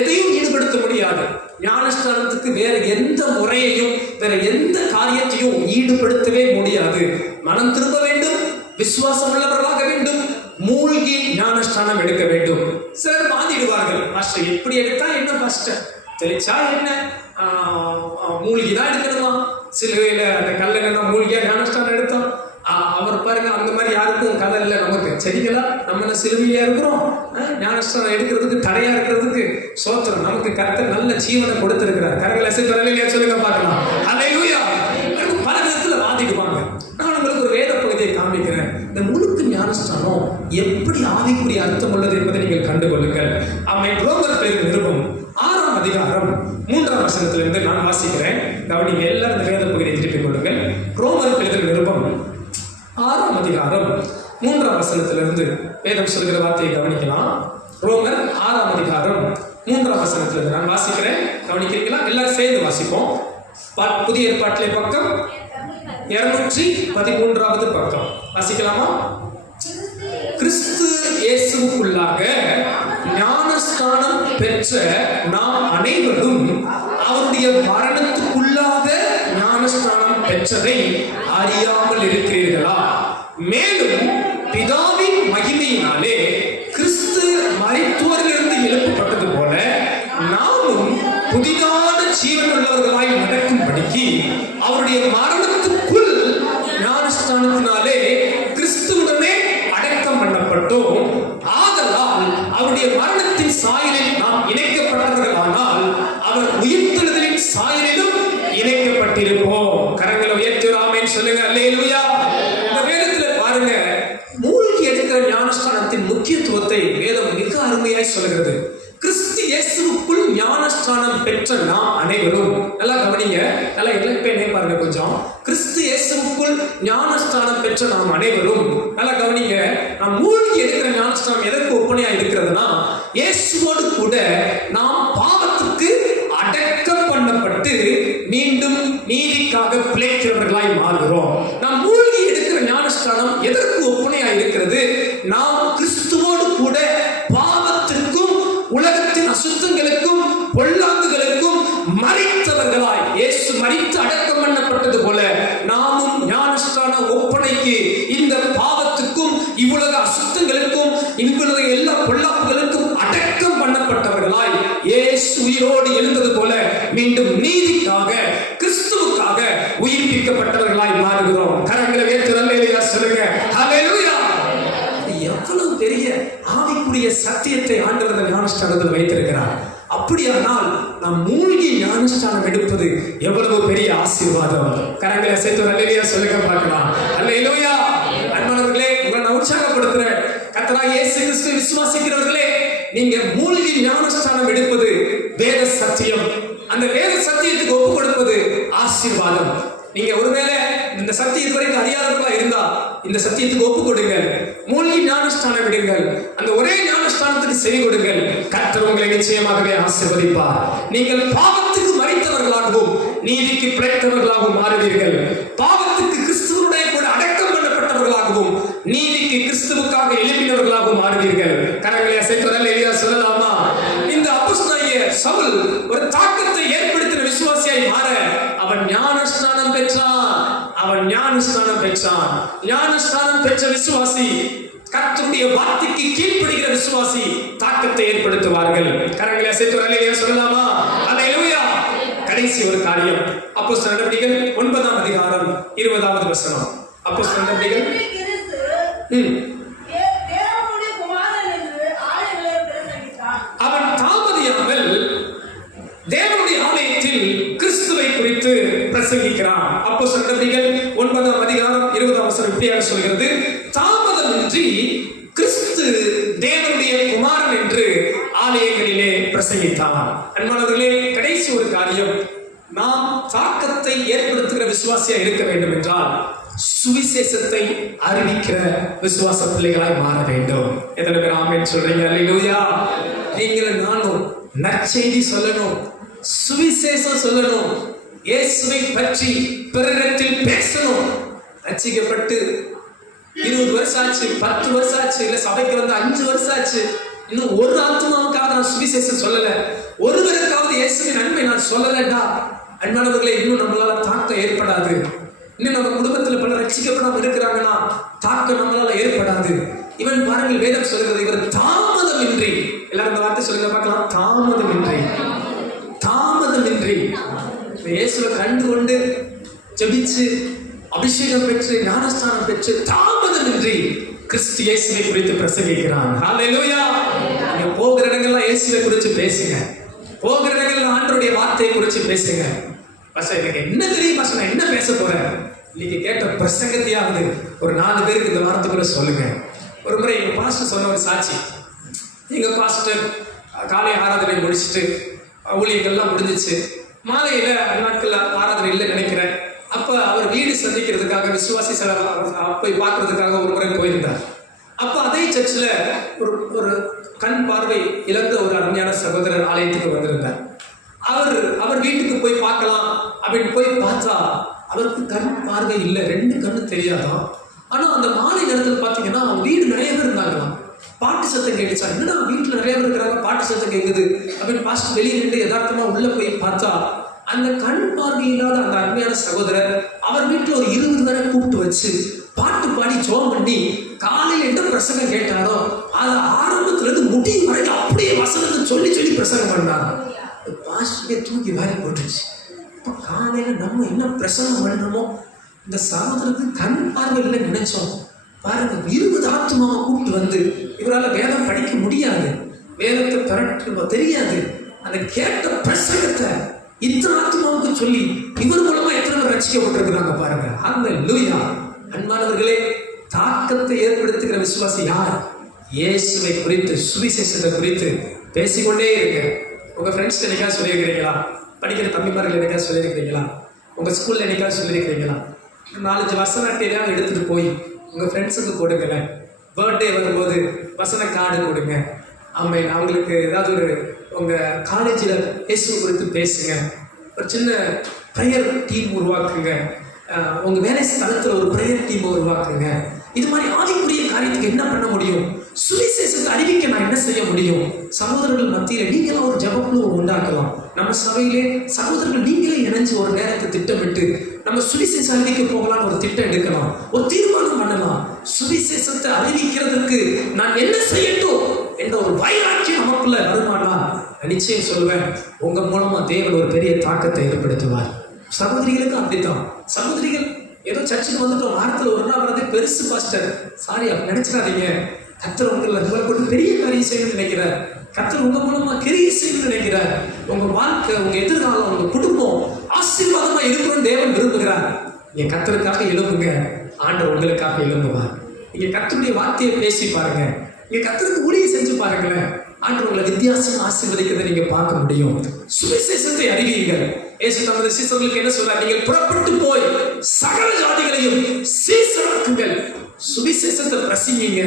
எதையும் ஈடுபடுத்த முடியாது. ஞானஸ்தானத்துக்கு வேற எந்த முறையையும் வேற எந்த காரியத்தையும் ஈடுபடுத்தவே முடியாது. மனம் திரும்ப வேண்டும், விசுவாசம் உள்ளவர்களாக வேண்டும், மூழ்கி ஞானஸ்தானம் எடுக்க வேண்டும். சிலர் வாதிடுவார்கள், மாஸ்டர் எப்படி எடுத்தா என்ன மாஸ்டர், தெளிச்சா என்ன, மூழ்கிதான் எடுக்கணுமா, சிலுவையில அந்த கல்ல மூழ்கியா ஞானஸ்தானம் எடுத்தோம். அவர் பாருங்க, அந்த மாதிரி யாருக்கும் கதை இல்லை. நமக்கு செடிகளா நம்ம சிலுவையில இருக்கிறோம், ஞானஸ்தானம் எடுக்கிறதுக்கு தடையா இருக்கிறதுக்கு சோத்திரம். நமக்கு கர்த்தர் நல்ல ஜீவனை கொடுத்திருக்கிறார். கரங்களை அசைத்து சொல்லுங்க பார்க்கலாம். அல்லேலூயா. பல விதத்துல வாதிடுவாங்க. நான் உங்களுக்கு ஒரு வேத பகுதியை காண்பிக்கிறேன். இந்த முழுக்கு ஞானஸ்தானம் எப்படி ஆவிக்குரிய அர்த்தம் உள்ளது என்பதை நீங்கள் கண்டுகொள்ளுங்கள். ரோமர் நிருபம் 6ஆம் அதிகாரம் 3ஆம் வசனத்திலிருந்து நான் வாசிக்கிறேன். கவனிங்க, எல்லாரும் இந்த வேத பகுதியை திருப்பிக் கொள்ளுங்கள். ரோமர் நிருபம் 6ஆம் அதிகாரம் 3ஆம் வசனத்திலிருந்து வேதம் சொல்கிற வார்த்தையை கவனிக்கலாம். ரோமர் 6ஆம் அதிகாரம் 3ஆம் வசனத்திலிருந்து நான் வாசிக்கிறேன். கவனிக்கிறீங்களா? எல்லாரும் சேர்ந்து வாசிப்போம். புதிய ஏற்பாட்டிலே பக்கம் 213வது பக்கம் வாசிக்கலாமா? கிறிஸ்து இயேசுவுக்குள்ளாக ஞானஸ்தானம் பெற்ற நாம் அனைவரும் அவருடைய மரணத்துக்குள்ளாக ஞானஸ்தானம் பெற்றதை அறியாமல் இருக்கிறீர்களா? மேலும் பிதாவின் மகிமையினாலே கிறிஸ்து மரித்தோரிலிருந்து எழுப்பப்பட்டது போல நாமும் புதிதான ஜீவன் உள்ளவர்களாய் நடக்கும்படிக்கு அவருடைய மரணத்துக்குள் ஞானஸ்தானத்தினாலே கிறிஸ்துவுடனே அடக்கம் பண்ணப்பட்டோம். ஆதலால் அவருடைய மரணத்தின் சாயலில் நாம் இணைக்கப்பட்டவர்களானால் அவர் உயிர்த்தெழுதலின் சாயலிலும் இணைக்கப்பட்டிருப்போம். கரங்களை உயர்த்தி ஆமென் சொல்லுங்க. அல்லேலூயா. இந்த வேதத்துல பாருங்க, மூழ்கி எடுக்கிற ஞானஸ்தானத்தின் முக்கியத்துவத்தை வேதம் மிக அருமையாய் சொல்கிறது. கிறிஸ்து இயேசுவுக்குள் ஞானஸ்தானம் பெற்ற நாம் அனைவரும், நல்லா கவனிங்க, நல்லா இலப்பேனே பாருங்க கொஞ்சம். கிறிஸ்து இயேசுவுக்குள் ஞானஸ்தானம் பெற்ற நாம் அனைவரும், நல்லா கவனிங்க, நாம் மூழ்கி எடுக்கிற ஞானஸ்தானம் எதற்கு ஒப்பனையா இருக்கிறதுனா, இயேசுவோடு கூட நாம் பாவத்துக்கு அடக்கம் பண்ணப்பட்டு மீண்டும் நீதிக்காக பிழைக்கிறவர்களாய் மாறுகிறோம். நாம் மூழ்கி எடுக்கிற ஞானஸ்தானம் எதற்கு ஒப்பனையா இருக்கிறது? நாம் கிறிஸ்துவோடு கூட பாவத்திற்கும் உலகத்தின் அசுத்தங்களுக்கும் பொல்லாங்குகளுக்கும் மரித்தவர்களாய், இயேசு மரித்து அடக்கம் பண்ணப்பட்டது போல நாமும் ஞானஸ்தான ஒப்பனைக்கு இந்த பாவத்துக்கும் இவ்வுலக அசுத்தங்களுக்கும் இவ்வுலக எல்லா பொல்லாப்புகளுக்கும் அடக்கம் பண்ணப்பட்டவர்களாய் இயேசு உயிரோடு எழுந்தது போல மீண்டும் நீதிக்காக கிறிஸ்துவுக்காக உயிர்ப்பிக்கப்பட்டவர்களாய் மாறுகிறோம். கரங்களை உயர்த்தி அல்லேலூயா சொல்லுங்க. ஹல்லேலூயா. எவ்வளவு பெரிய ஆவிக்குரிய சத்தியத்தை ஆண்டவர் ஞானஸ்தானத்தில் வைத்திருக்கிறார். அப்படியானால் நாம் மூழ்கி ஞானஸ்தானம் எடுப்பது எவ்வளவு பெரிய ஆசீர்வாதம். கரங்களை சேர்த்து அல்லேலூயா சொல்லுங்க பார்க்கலாம். அல்லேலூயா. அன்பானவர்களே, உங்களை நான் உற்சாகப்படுத்துறேன். கர்த்தராகிய இயேசு கிறிஸ்துவை விசுவாசிக்கிறவர்களே, நீங்க மூழ்கி ஞானஸ்தானம் எடுப்பது வேத சத்தியம். அந்த வேத சத்தியத்துக்கு ஒப்பு கொடுப்பது ஆசீர்வாதம். நீங்க ஒருவேளை இந்த சத்தியம் இதுவரைக்கும் அறியாதவர்களா இருந்தா இந்த சத்தியத்துக்கு ஒப்பு கொடுங்கள். மூழ்கி ஞானஸ்தானம் விடுங்கள். அந்த ஒரே ஞானஸ்தானத்துக்கு செவி கொடுங்கள். கர்த்தர் உங்களை நிச்சயமாகவே ஆசீர்வதிப்பார். நீங்கள் பாவத்துக்கு மரித்தவர்களாகவும் நீதிக்கு பிழைத்தவர்களாகவும் மாறுவீர்கள். பாவத்துக்கு கிறிஸ்துவனுடைய கூட அடக்கம் பண்ணப்பட்டவர்களாகவும் நீதிக்கு கிறிஸ்துவுக்காக எழுப்பினவர்களாகவும் மாறுவீர்கள். கரங்களை அசைத்து அல்லேலூயா சொல்லலாமா? இந்த அப்போஸ்தலனாகிய சவுல் ஒரு தாக்கத்தை ஏற்படுத்தின விசுவாசியாய் மாற அவன் ஞானஸ்நானம் பெற்றான். ஞானஸ்நானம் பெற்ற விசுவாசி, கர்த்தருடைய வார்த்தைக்கு கீழ்ப்படுகிற விசுவாசி தாக்கத்தை ஏற்படுத்துவார்கள். கரங்களை அசைத்து அல்லேலூயா சொல்லலாமா? அல்லேலூயா. கடைசி ஒரு காரியம், அப்போஸ்தலர் நடவடிக்கைகள் 9ஆம் அதிகாரம் 20வது வசனம். அப்போஸ்தலர் நடவடிக்கைகள் தேவனுடைய குமாரன் என்று ஆலயங்களை பிரசங்கித்தான். அவன் தாமதியாமல் தேவனுடைய ஆலயத்தில் கிறிஸ்துவை குறித்து பிரசங்கிக்கிறான். அப்போஸ்தலர் நடவடிக்கைகள் 9ஆம் அதிகாரம் 20ஆம் வசனம் இப்படியாக சொல்கிறது, தாமதமின்றி கிறிஸ்து தேவனுடைய குமாரன் என்று ஆலயங்களிலே பிரசங்கித்தான். அன்பானவர்களே, கடைசி ஒரு காரியம், நாம் தாக்கத்தை ஏற்படுத்துகிற விசுவாசியா இருக்க வேண்டும் என்றால் சுவிசேஷத்தை அறிவிக்கிற விசுவாச பிள்ளைகளாய் மாற வேண்டும். எத்தனை பேர் ஆமென் சொல்றீங்க? அல்லேலூயா. நீங்கள் நானும் நற்செய்தி சொல்லணும், சுவிசேஷம் சொல்லணும், இயேசுவை பற்றி பிறரிடத்தில் பேசணும். ரட்சிக்கப்பட்டு 20 வருஷம் ஆச்சு, 10 வருஷம் ஆச்சு, இல்ல சபைக்கு வந்து 5 வருஷம் ஆச்சு, இன்னும் ஒரு ஆத்மாவுக்காவது நான் சுவிசேஷம் சொல்லல, ஒருவருக்காவது இயேசுவின் நன்மை நான் சொல்லலடா, அன்பானவர்களே, இன்னும் நம்மளால தாக்கம் ஏற்படாது. இன்னும் நம்ம குடும்பத்துல பல ரட்சிக்கப்படாம இருக்கிறாங்கன்னா தாக்கம் நம்மளால ஏற்படாது. இவன் பாருங்கள், வேதம் சொல்கிறது, இவர் தாமதமின்றி, எல்லாரும் இந்த வார்த்தை சொல்லுங்க பார்க்கலாம், தாமதமின்றி இயேசுவை கண்டு கொண்டு ஜெபிச்சு அபிஷேகம் பெற்று ஞானஸ்தானம் பெற்று தாமதமின்றி கிறிஸ்து இயேசுவை குறித்து பிரசங்கிக்கிறான். ஹல்லேலூயா. நீங்க போகிற இடங்கள்லாம் இயேசுவை குறித்து பேசுங்க. போகிற இடங்கள்ல ஆண்டவருடைய வார்த்தையை குறித்து பேசுங்க. பாஸ்டர், எனக்கு என்ன தெரியும் பாஸ்டர், நான் என்ன பேச போறேன்? இன்னைக்கு கேட்ட பிரசங்கத்தையாவது ஒரு 4 பேருக்கு இந்த வாரத்துக்குள்ள சொல்லுங்க. ஒரு முறை எங்க பாஸ்டர் சொன்ன ஒரு சாட்சி. எங்க பாஸ்டர் காலை ஆராதனை முடிச்சுட்டு ஊழியர்கள்லாம் முடிஞ்சிச்சு, மாலையில நாட்கள் ஆராதனை இல்லை நினைக்கிறேன். அப்ப அவர் வீடு சந்திக்கிறதுக்காக விசுவாசி போய் பார்க்கறதுக்காக ஒரு முறை போயிருந்தார். அப்ப அதே சர்ச்சில் ஒரு கண் பார்வை இழந்த ஒரு அருமையான சகோதரர் ஆலயத்துக்கு வந்திருந்தார். அவர் வீட்டுக்கு போய் பார்க்கலாம் அப்படின்னு போய் பார்த்தா அவருக்கு கண் பார்வை இல்லை, 2 கண்ணு தெரியாதான். ஆனா அந்த மாலை நேரத்தில் பார்த்தீங்கன்னா வீடு நிறைய பேர் இருந்தாங்களாம். பாட்டு சத்தம் கேட்டுச்சா, என்னடா வீட்டுல நிறைய பேர் இருக்கிறாங்க, பாட்டு சத்தம் கேட்குது அப்படின்னு பாஸ்டர் வெளியே நின்று யதார்த்தமா உள்ள போய் பார்த்தா அந்த கண் பார்வை இல்லாத அந்த அருமையான சகோதரர் அவர் வீட்டுல ஒரு 20 பேரை கூப்பிட்டு வச்சு பாட்டு பாடி ஜெபம் பண்ணி காலையில் என்ன பிரசங்கம் கேட்டாரோ அது ஆரம்பத்துல இருந்து முடியும் வரைக்கும் அப்படியே வசனத்தை சொல்லி பிரசங்கம் பண்ணாங்க. பாஸ்டரே தூக்கி வாரி போட்டுச்சு. இப்போ காலையில நம்ம என்ன பிரசங்கம் பண்ணணுமோ இந்த சகோதரருக்கு கண் பார்வை இல்லை நினைச்சோம். பாருங்க, 20 ஆத்மாவை கூப்பிட்டு வந்து இவரால் வேதம் படிக்க முடியாது, வேதத்தை பரட்ட தெரியாது, அந்த கேட்ட பிரசங்கத்தை இத்தனை ஆத்மாவுக்கு சொல்லி இவர் மூலமா எத்தனை பேர் ரட்சிக்கப்பட்டிருக்கிறாங்க பாருங்க. ஹல்லேலூயா. அன்பானவர்களே, தாக்கத்தை ஏற்படுத்துகிற விசுவாசி யார்? இயேசுவை குறித்து, சுவிசேஷத்தை குறித்து பேசிக்கொண்டே இருக்கு. உங்க ஃப்ரெண்ட்ஸ் என்னைக்காவது சொல்லியிருக்கிறீங்களா? படிக்கிற தம்பிமார்கள் என்னைக்காவது சொல்லியிருக்கிறீங்களா? உங்க ஸ்கூல்ல என்னைக்காவது சொல்லியிருக்கிறீங்களா? 4-5 வசன அட்டையாக எடுத்துட்டு போய் உங்க ஃப்ரெண்ட்ஸுக்கு கொடுங்களேன். பர்த்டே வரும்போது வசன கார்டு கொடுங்க. ஆமாம், அவங்களுக்கு ஏதாவது ஒரு உங்க காலேஜில் இயேசு குறித்து பேசுங்க. ஒரு சின்ன ப்ரேயர் டீம் உருவாக்குங்க. உங்க வேலை ஸ்தலத்தில் ஒரு ப்ரேயர் டீம் உருவாக்குங்க. இது மாதிரி ஆவிக்குரிய காரியத்துக்கு என்ன பண்ண முடியும்? சுவிசேஷத்தை அறிவிக்க நான் என்ன செய்ய முடியும்? சகோதரர்கள் மத்தியில் நீங்களும் ஒரு ஜெபக்குழு உண்டாக்கலாம். நம்ம சபையிலே சகோதரர்கள் நீங்களே இணைஞ்சு ஒரு நேரத்தை திட்டமிட்டு நம்ம சுவிசேஷம் அறிவிக்க போகலான்னு ஒரு திட்டம் எடுக்கலாம், ஒரு தீர்மானம் பண்ணலாம். சுவிசேஷத்தை அறிவிக்கிறதுக்கு நான் என்ன செய்யட்டும் என்ற ஒரு வைராக்கியம் நமக்குள்ள வருமானா நிச்சயம் சொல்லுவேன், உங்க மூலமா தேவன் ஒரு பெரிய தாக்கத்தை ஏற்படுத்துவார். சகோதரிகளுக்கு அப்படித்தான். சகோதரிகள் ஏதோ சர்ச்சுக்கு வந்துட்டோம், வாரத்தில் ஒரு நாள் வரதே பெருசு பாஸ்டர், சாரி அப்படி நினைச்சிடாதீங்க. கர்த்தர் உங்களை கொண்டு பெரிய காரியம் செய்யணும்னு நினைக்கிறார். கர்த்தர் உங்க மூலமா கிரியை செய்யணும்னு நினைக்கிறார். உங்க வாழ்க்கை, உங்க எதிர்காலம், உங்க குடும்பம் ஆசீர்வாதமா இருக்கணும்னு தேவன் விரும்புகிறார். நீங்க கர்த்தருக்காக எழும்புங்க, ஆண்டவர் உங்களுக்காக எழும்புவார். நீங்க கர்த்தருடைய வார்த்தையை பேசி பாருங்க, நீங்க கர்த்தருக்கு ஊழியம் செஞ்சு பாருங்களேன். ஆண்டவர் உங்களை வித்தியாசமா ஆசீர்வதிக்கிறதை நீங்க பார்க்க முடியும். சுவிசேஷத்தை அறிவியுங்கள். இயேசு தமது சீசர்களுக்கு என்ன சொல்றார்? நீங்கள் புறப்பட்டு போய் சகல ஜாதிகளையும் சீசராக்குங்கள், சுவிசேஷத்தை பிரசங்கிங்க,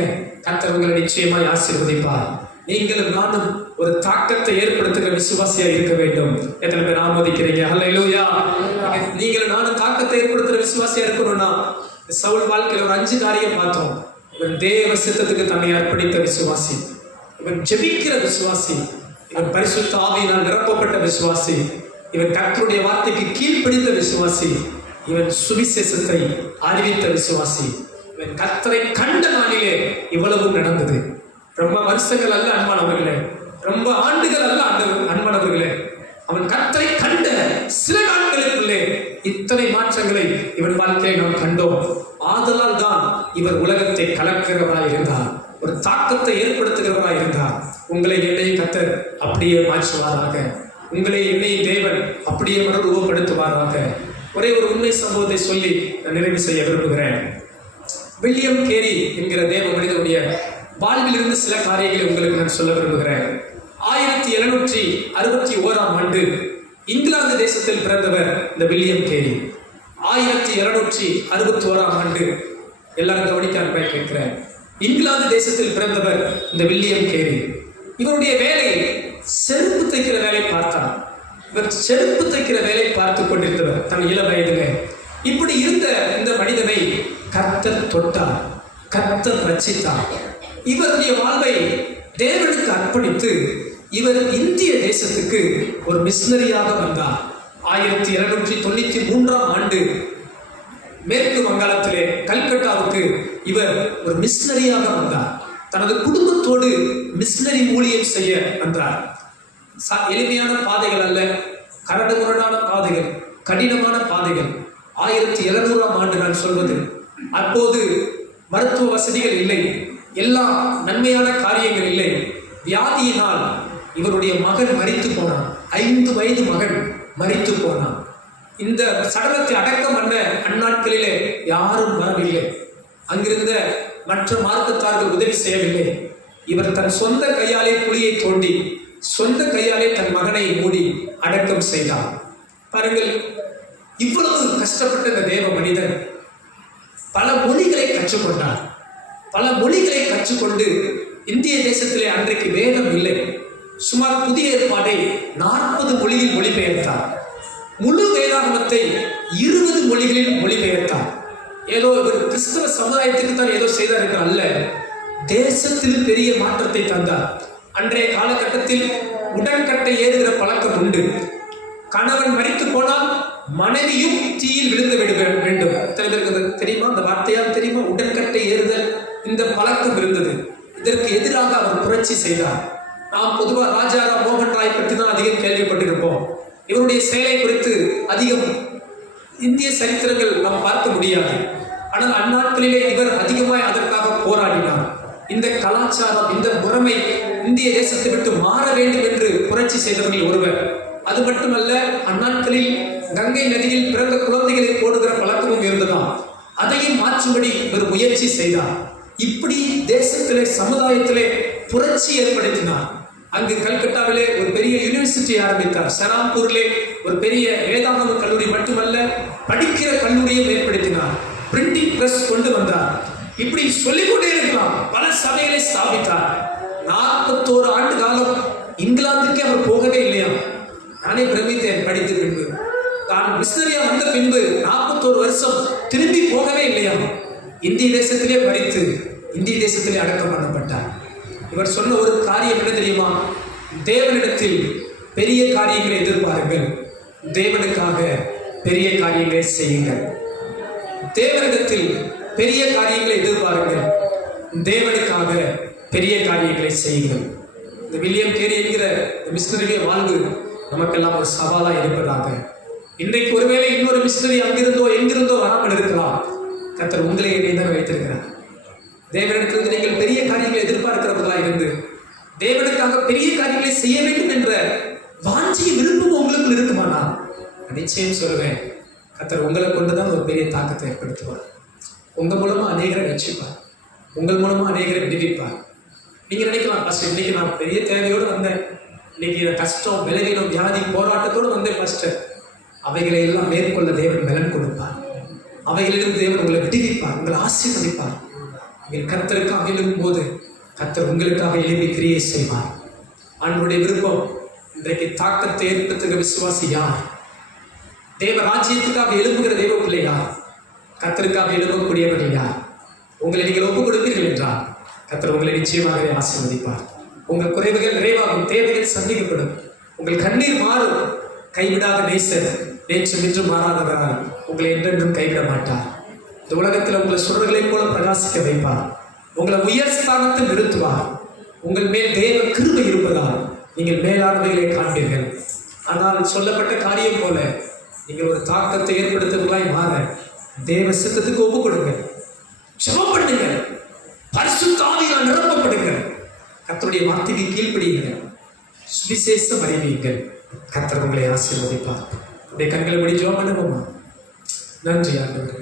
கர்த்தர் உங்களை நிச்சயமாய் ஆசீர்வதிப்பார். நீங்களும் நானும் ஒரு தாக்கத்தை ஏற்படுத்துகிற விசுவாசியா இருக்க வேண்டும். எத்தனை பேர் ஆமோதிக்கிறீங்க? ஹல்லேலூயா. நீங்களும் நானும் தாக்கத்தை ஏற்படுத்துகிற விசுவாசியா இருக்கணும்னா, சவுல் வாழ்க்கையில ஒரு 5 காரியம் பார்த்தோம். இவன் தேவ சித்தத்துக்கு தன்னை அர்ப்பணித்த விசுவாசி, இவன் ஜெபிக்கிற விசுவாசி, இவன் பரிசுத்த ஆவியினால் நிரப்பப்பட்ட விசுவாசி, இவன் கர்த்தருடைய வார்த்தைக்கு கீழ்ப்படிந்த விசுவாசி, இவன் சுவிசேஷத்தை அறிவித்த விசுவாசி, இவன் கர்த்தரை கண்ட நாளிலே இவ்வளவு நடந்தது. ரொம்ப வருஷங்கள் அல்ல அன்பானவர்களே, ரொம்ப ஆண்டுகள் அல்ல அன்பானவர்களே, அவன் கர்த்தரை கண்ட சில நாட்களுக்குள்ளே இத்தனை மாற்றங்களை இவன் வாழ்க்கையை நாம் கண்டோம். ஆதலால் தான் இவர் உலகத்தை கலக்கிறவராய் இருந்தார், ஒரு தாக்கத்தை ஏற்படுத்துகிறவராய் இருந்தார். உங்களை என்னையும் கர்த்தர் அப்படியே மாற்றுவாராக, உங்களை என்னையும் தேவன் அப்படியே மறுரூபப்படுத்துவாராக. ஒரே ஒரு உண்மை சம்பவத்தை சொல்லி நான் நிறைவு செய்ய விரும்புகிறேன். வில்லியம் கேரி என்கிற தேவ மனிதனுடைய வாழ்வில் இருந்து சில காரியங்களை உங்களுக்கு நான் சொல்ல விரும்புகிறேன். 1761ஆம் ஆண்டு இங்கிலாந்து தேசத்தில் பிறந்தவர் இந்த வில்லியம் கேரி. 1761ஆம் ஆண்டு, எல்லாரும் கவனிக்க கேட்கிறேன், இங்கிலாந்து தேசத்தில் பிறந்தவர் இந்த வில்லியம் கேரி. இவருடைய வேலை செருப்பு தைக்கிற வேலை பார்த்தார். இவர் செருப்பு தைக்கிற வேலை பார்த்து கொண்டிருந்தவர் தன் இள வயதிலே. இப்படி இருந்த இந்த மனிதனை கர்த்தர் தொட்டார், கர்த்தர் ரட்சித்தார். இவருடைய வாழ்வை தேவனுக்கு அர்ப்பணித்து இவர் இந்திய தேசத்துக்கு ஒரு மிஷனரியாக வந்தார். 1793ஆம் ஆண்டு மேற்கு வங்காளத்திலே கல்கட்டாவுக்கு இவர் ஒரு மிஷனரியாக வந்தார். தனது குடும்பத்தோடு மிஷனரி ஊழியம் செய்ய வந்தார். எளிமையான பாதைகள் அல்ல, கரடு முரடான பாதைகள், கடினமான பாதைகள். 1700ஆம் ஆண்டு நான் சொல்வது, அப்போது மருத்துவ வசதிகள் இல்லை, எல்லா நன்மையான காரியங்கள் இல்லை. வியாதியினால் இவருடைய மகன் மரித்து போனான். 5 வயது மகன் மரித்து போனான். இந்த சடலத்தை அடக்கம் பண்ண அந்நாட்களிலே யாரும் வரவில்லை. அங்கிருந்த மற்ற மார்க்கத்தார்கள் உதவி செய்யவில்லை. இவர் தன் சொந்த கையாலே குழியை தோண்டி சொந்த கையாலே தன் மகனை மூடி அடக்கம் செய்தார். பாருங்கள், இவ்வளவு கஷ்டப்பட்ட இந்த தேவ மனிதன் பல மொழிகளை கற்றுக்கொண்டார். பல மொழிகளை கற்றுக்கொண்டு இந்திய தேசத்திலே அன்றைக்கு வேதம் இல்லை. சுமார் புதிய ஏற்பாடை 40 மொழியில் மொழிபெயர்த்தார். முழு வேதாகமத்தை 20 மொழிகளில் மொழிபெயர்த்தார். ஏதோ ஒரு கிறிஸ்தவ சமுதாயத்துக்கு தான் ஏதோ செய்தார் என்று அல்ல, தேசத்தில் பெரிய மாற்றத்தை தந்தார். அன்றைய காலகட்டத்தில் உடன்கட்டை ஏறுகிற பழக்கம் உண்டு. கணவன் மரித்து போனால் மனைவியும் தீயில் விழுந்து விட வேண்டும். எத்தனை பேருக்கு தெரியுமா? அந்த வார்த்தையால் தெரியுமா? உடன்கட்டை ஏறுதல் இந்த பழக்கம் இருந்தது. இதற்கு எதிராக அவர் புரட்சி செய்தார். நாம் பொதுவாக ராஜாராம் மோகன் ராய் பற்றி தான் அதிகம் கேள்விப்பட்டிருப்போம். இவருடைய செயலை குறித்து அதிகம் இந்திய சரித்திரங்கள் நாம் பார்க்க முடியாது. ஆனால் அந்நாட்களிலே இவர் அதிகமாய் அதற்காக போராடினார். இந்த கலாச்சாரம், இந்த முறைமை இந்திய தேசத்தை விட்டு மாற வேண்டும் என்று புரட்சி செய்தவர்கள் ஒருவர். அது மட்டுமல்ல, அந்நாட்களில் கங்கை நதியில் பிறந்த குழந்தைகளை போடுகிற பழக்கமும் இருந்ததாம். அதையும் மாற்றும்படி இவர் முயற்சி செய்தார். இப்படி தேசத்திலே சமுதாயத்திலே புரட்சி ஏற்படுத்தினார். அங்கு கல்கட்டாவிலே ஒரு பெரிய யூனிவர்சிட்டி ஆரம்பித்தார். சராம்பூரிலே ஒரு பெரிய வேதாகம கல்லூரி மட்டுமல்ல, படிக்கிற கல்லூரியும் ஏற்படுத்தினார். பிரிண்டிங் பிரஸ் கொண்டு வந்தார். இப்படி சொல்லிக்கொண்டே இருக்கலாம். பல சபைகளை ஸ்தாபித்தார். 41 ஆண்டு காலம் இங்கிலாந்துக்கே அவர் போகவே இல்லையா? நானே பிரமித்தேன் படித்த பின்பு. தான் மிஷனரியா வந்த பின்பு 41 வருஷம் திரும்பி போகவே இல்லையா? இந்திய தேசத்திலே மரித்து இந்திய தேசத்திலே அடக்கம் பண்ணப்பட்டார். இவர் சொன்ன ஒரு காரியம் என்ன தெரியுமா? தேவனிடத்தில் பெரிய காரியங்களை எதிர்பாருங்கள், தேவனுக்காக பெரிய காரியங்களை செய்யுங்கள். தேவனிடத்தில் பெரிய காரியங்களை எதிர்பாருங்கள், தேவனுக்காக பெரிய காரியங்களை செய்யுங்கள். இந்த வில்லியம் கேரி என்கிற மிஷனரியுடைய வாழ்வு நமக்கெல்லாம் ஒரு சவாலா இருப்பதாக. இன்றைக்கு ஒருவேளை இன்னொரு மிஷனரி அங்கிருந்தோ எங்கிருந்தோ வராமல் இருக்கலாம். கர்த்தர் உங்களை இணையதான் வைத்திருக்கிறார். தேவனிடத்திலிருந்து நீங்கள் பெரிய காரியங்களை எதிர்பார்க்கிறவர்களா இருந்து தேவனுக்காக பெரிய காரியங்களை செய்ய வேண்டும் என்ற வாஞ்சிய விருப்பம் உங்களுக்கு இருக்குமானா, நிச்சயம் சொல்லுவேன், கர்த்தர் உங்களை கொண்டுதான் ஒரு பெரிய தாக்கத்தை ஏற்படுத்துவார். உங்க மூலமா அநேகரை ரட்சிப்பார், உங்கள் மூலமா அநேகரை விடுவிப்பார். நீங்க நினைக்கலாம், பாஸ்டர் இன்னைக்கு நான் பெரிய தேவையோடு வந்தேன், இன்னைக்கு கஷ்டம், விளைவினம், வியாதி, போராட்டத்தோடு வந்தேன் பாஸ்டர். அவைகளை எல்லாம் மேற்கொள்ள தேவன் பலன் கொடுப்பார். அவைகளிலிருந்து தேவன் உங்களை விடுவிப்பார், உங்களை ஆசீர்வதிப்பார். நீங்கள் கர்த்தருக்காக எழும்பும் போது கர்த்தர் உங்களுக்காக எழுப்பி கிரியை செய்வார். ஆண்டவருடைய விருப்பம் இன்றைக்கு தாக்கத்தை ஏற்படுத்துகிற விசுவாசி யார்? தேவ ராஜ்யத்துக்காக எழுப்புகிற தேவ பிள்ளை யார்? கர்த்தருக்காக எழுப்பக்கூடியவர்கள் யார்? உங்களை நீங்கள் ஒப்புக் கொடுப்பீர்கள் என்றால் கர்த்தர் உங்களை நிச்சயமாக ஆசீர்வதிப்பார். உங்கள் குறைவுகள் நிறைவாகும், தேவைகள் சந்திக்கப்படும், உங்கள் கண்ணீர் மாறும். கைவிடாத நேசர் நேற்றும் இன்றும் மாறாதவரால் உங்களை என்றென்றும் கைவிட மாட்டார். இந்த உலகத்தில் உங்களை சுடர்களைப் போல பிரகாசிக்க வைப்பார். உங்களை உயர் ஸ்தானத்தில் நிறுத்துவார். உங்கள் மேல் தேவ கிருபை இருப்பதால் நீங்கள் மேலானவைகளை காண்பீர்கள். ஆனால் சொல்லப்பட்ட காரியம் போல நீங்கள் ஒரு தாக்கத்தை ஏற்படுத்துவர்களாய் மாற தேவ சித்தத்துக்கு ஒப்புக் கொடுங்கள். ஜெபம் பண்ணுங்கள், பரிசுத்த ஆவியால் நிரப்பப்படுங்கள், கர்த்தருடைய வார்த்தைக்கு கீழ்ப்படியுங்கள், சுவிசேஷம் அறிவியுங்கள். கர்த்தர் உங்களை ஆசீர்வதிப்பார். உடைய கண்களை மூடி ஜெபம் பண்ணுவோமா? நன்றி ஆண்டவரே.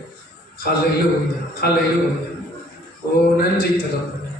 ஹல்லேலூயா, ஹல்லேலூயா. ஓ நன்றி தகப்பனே.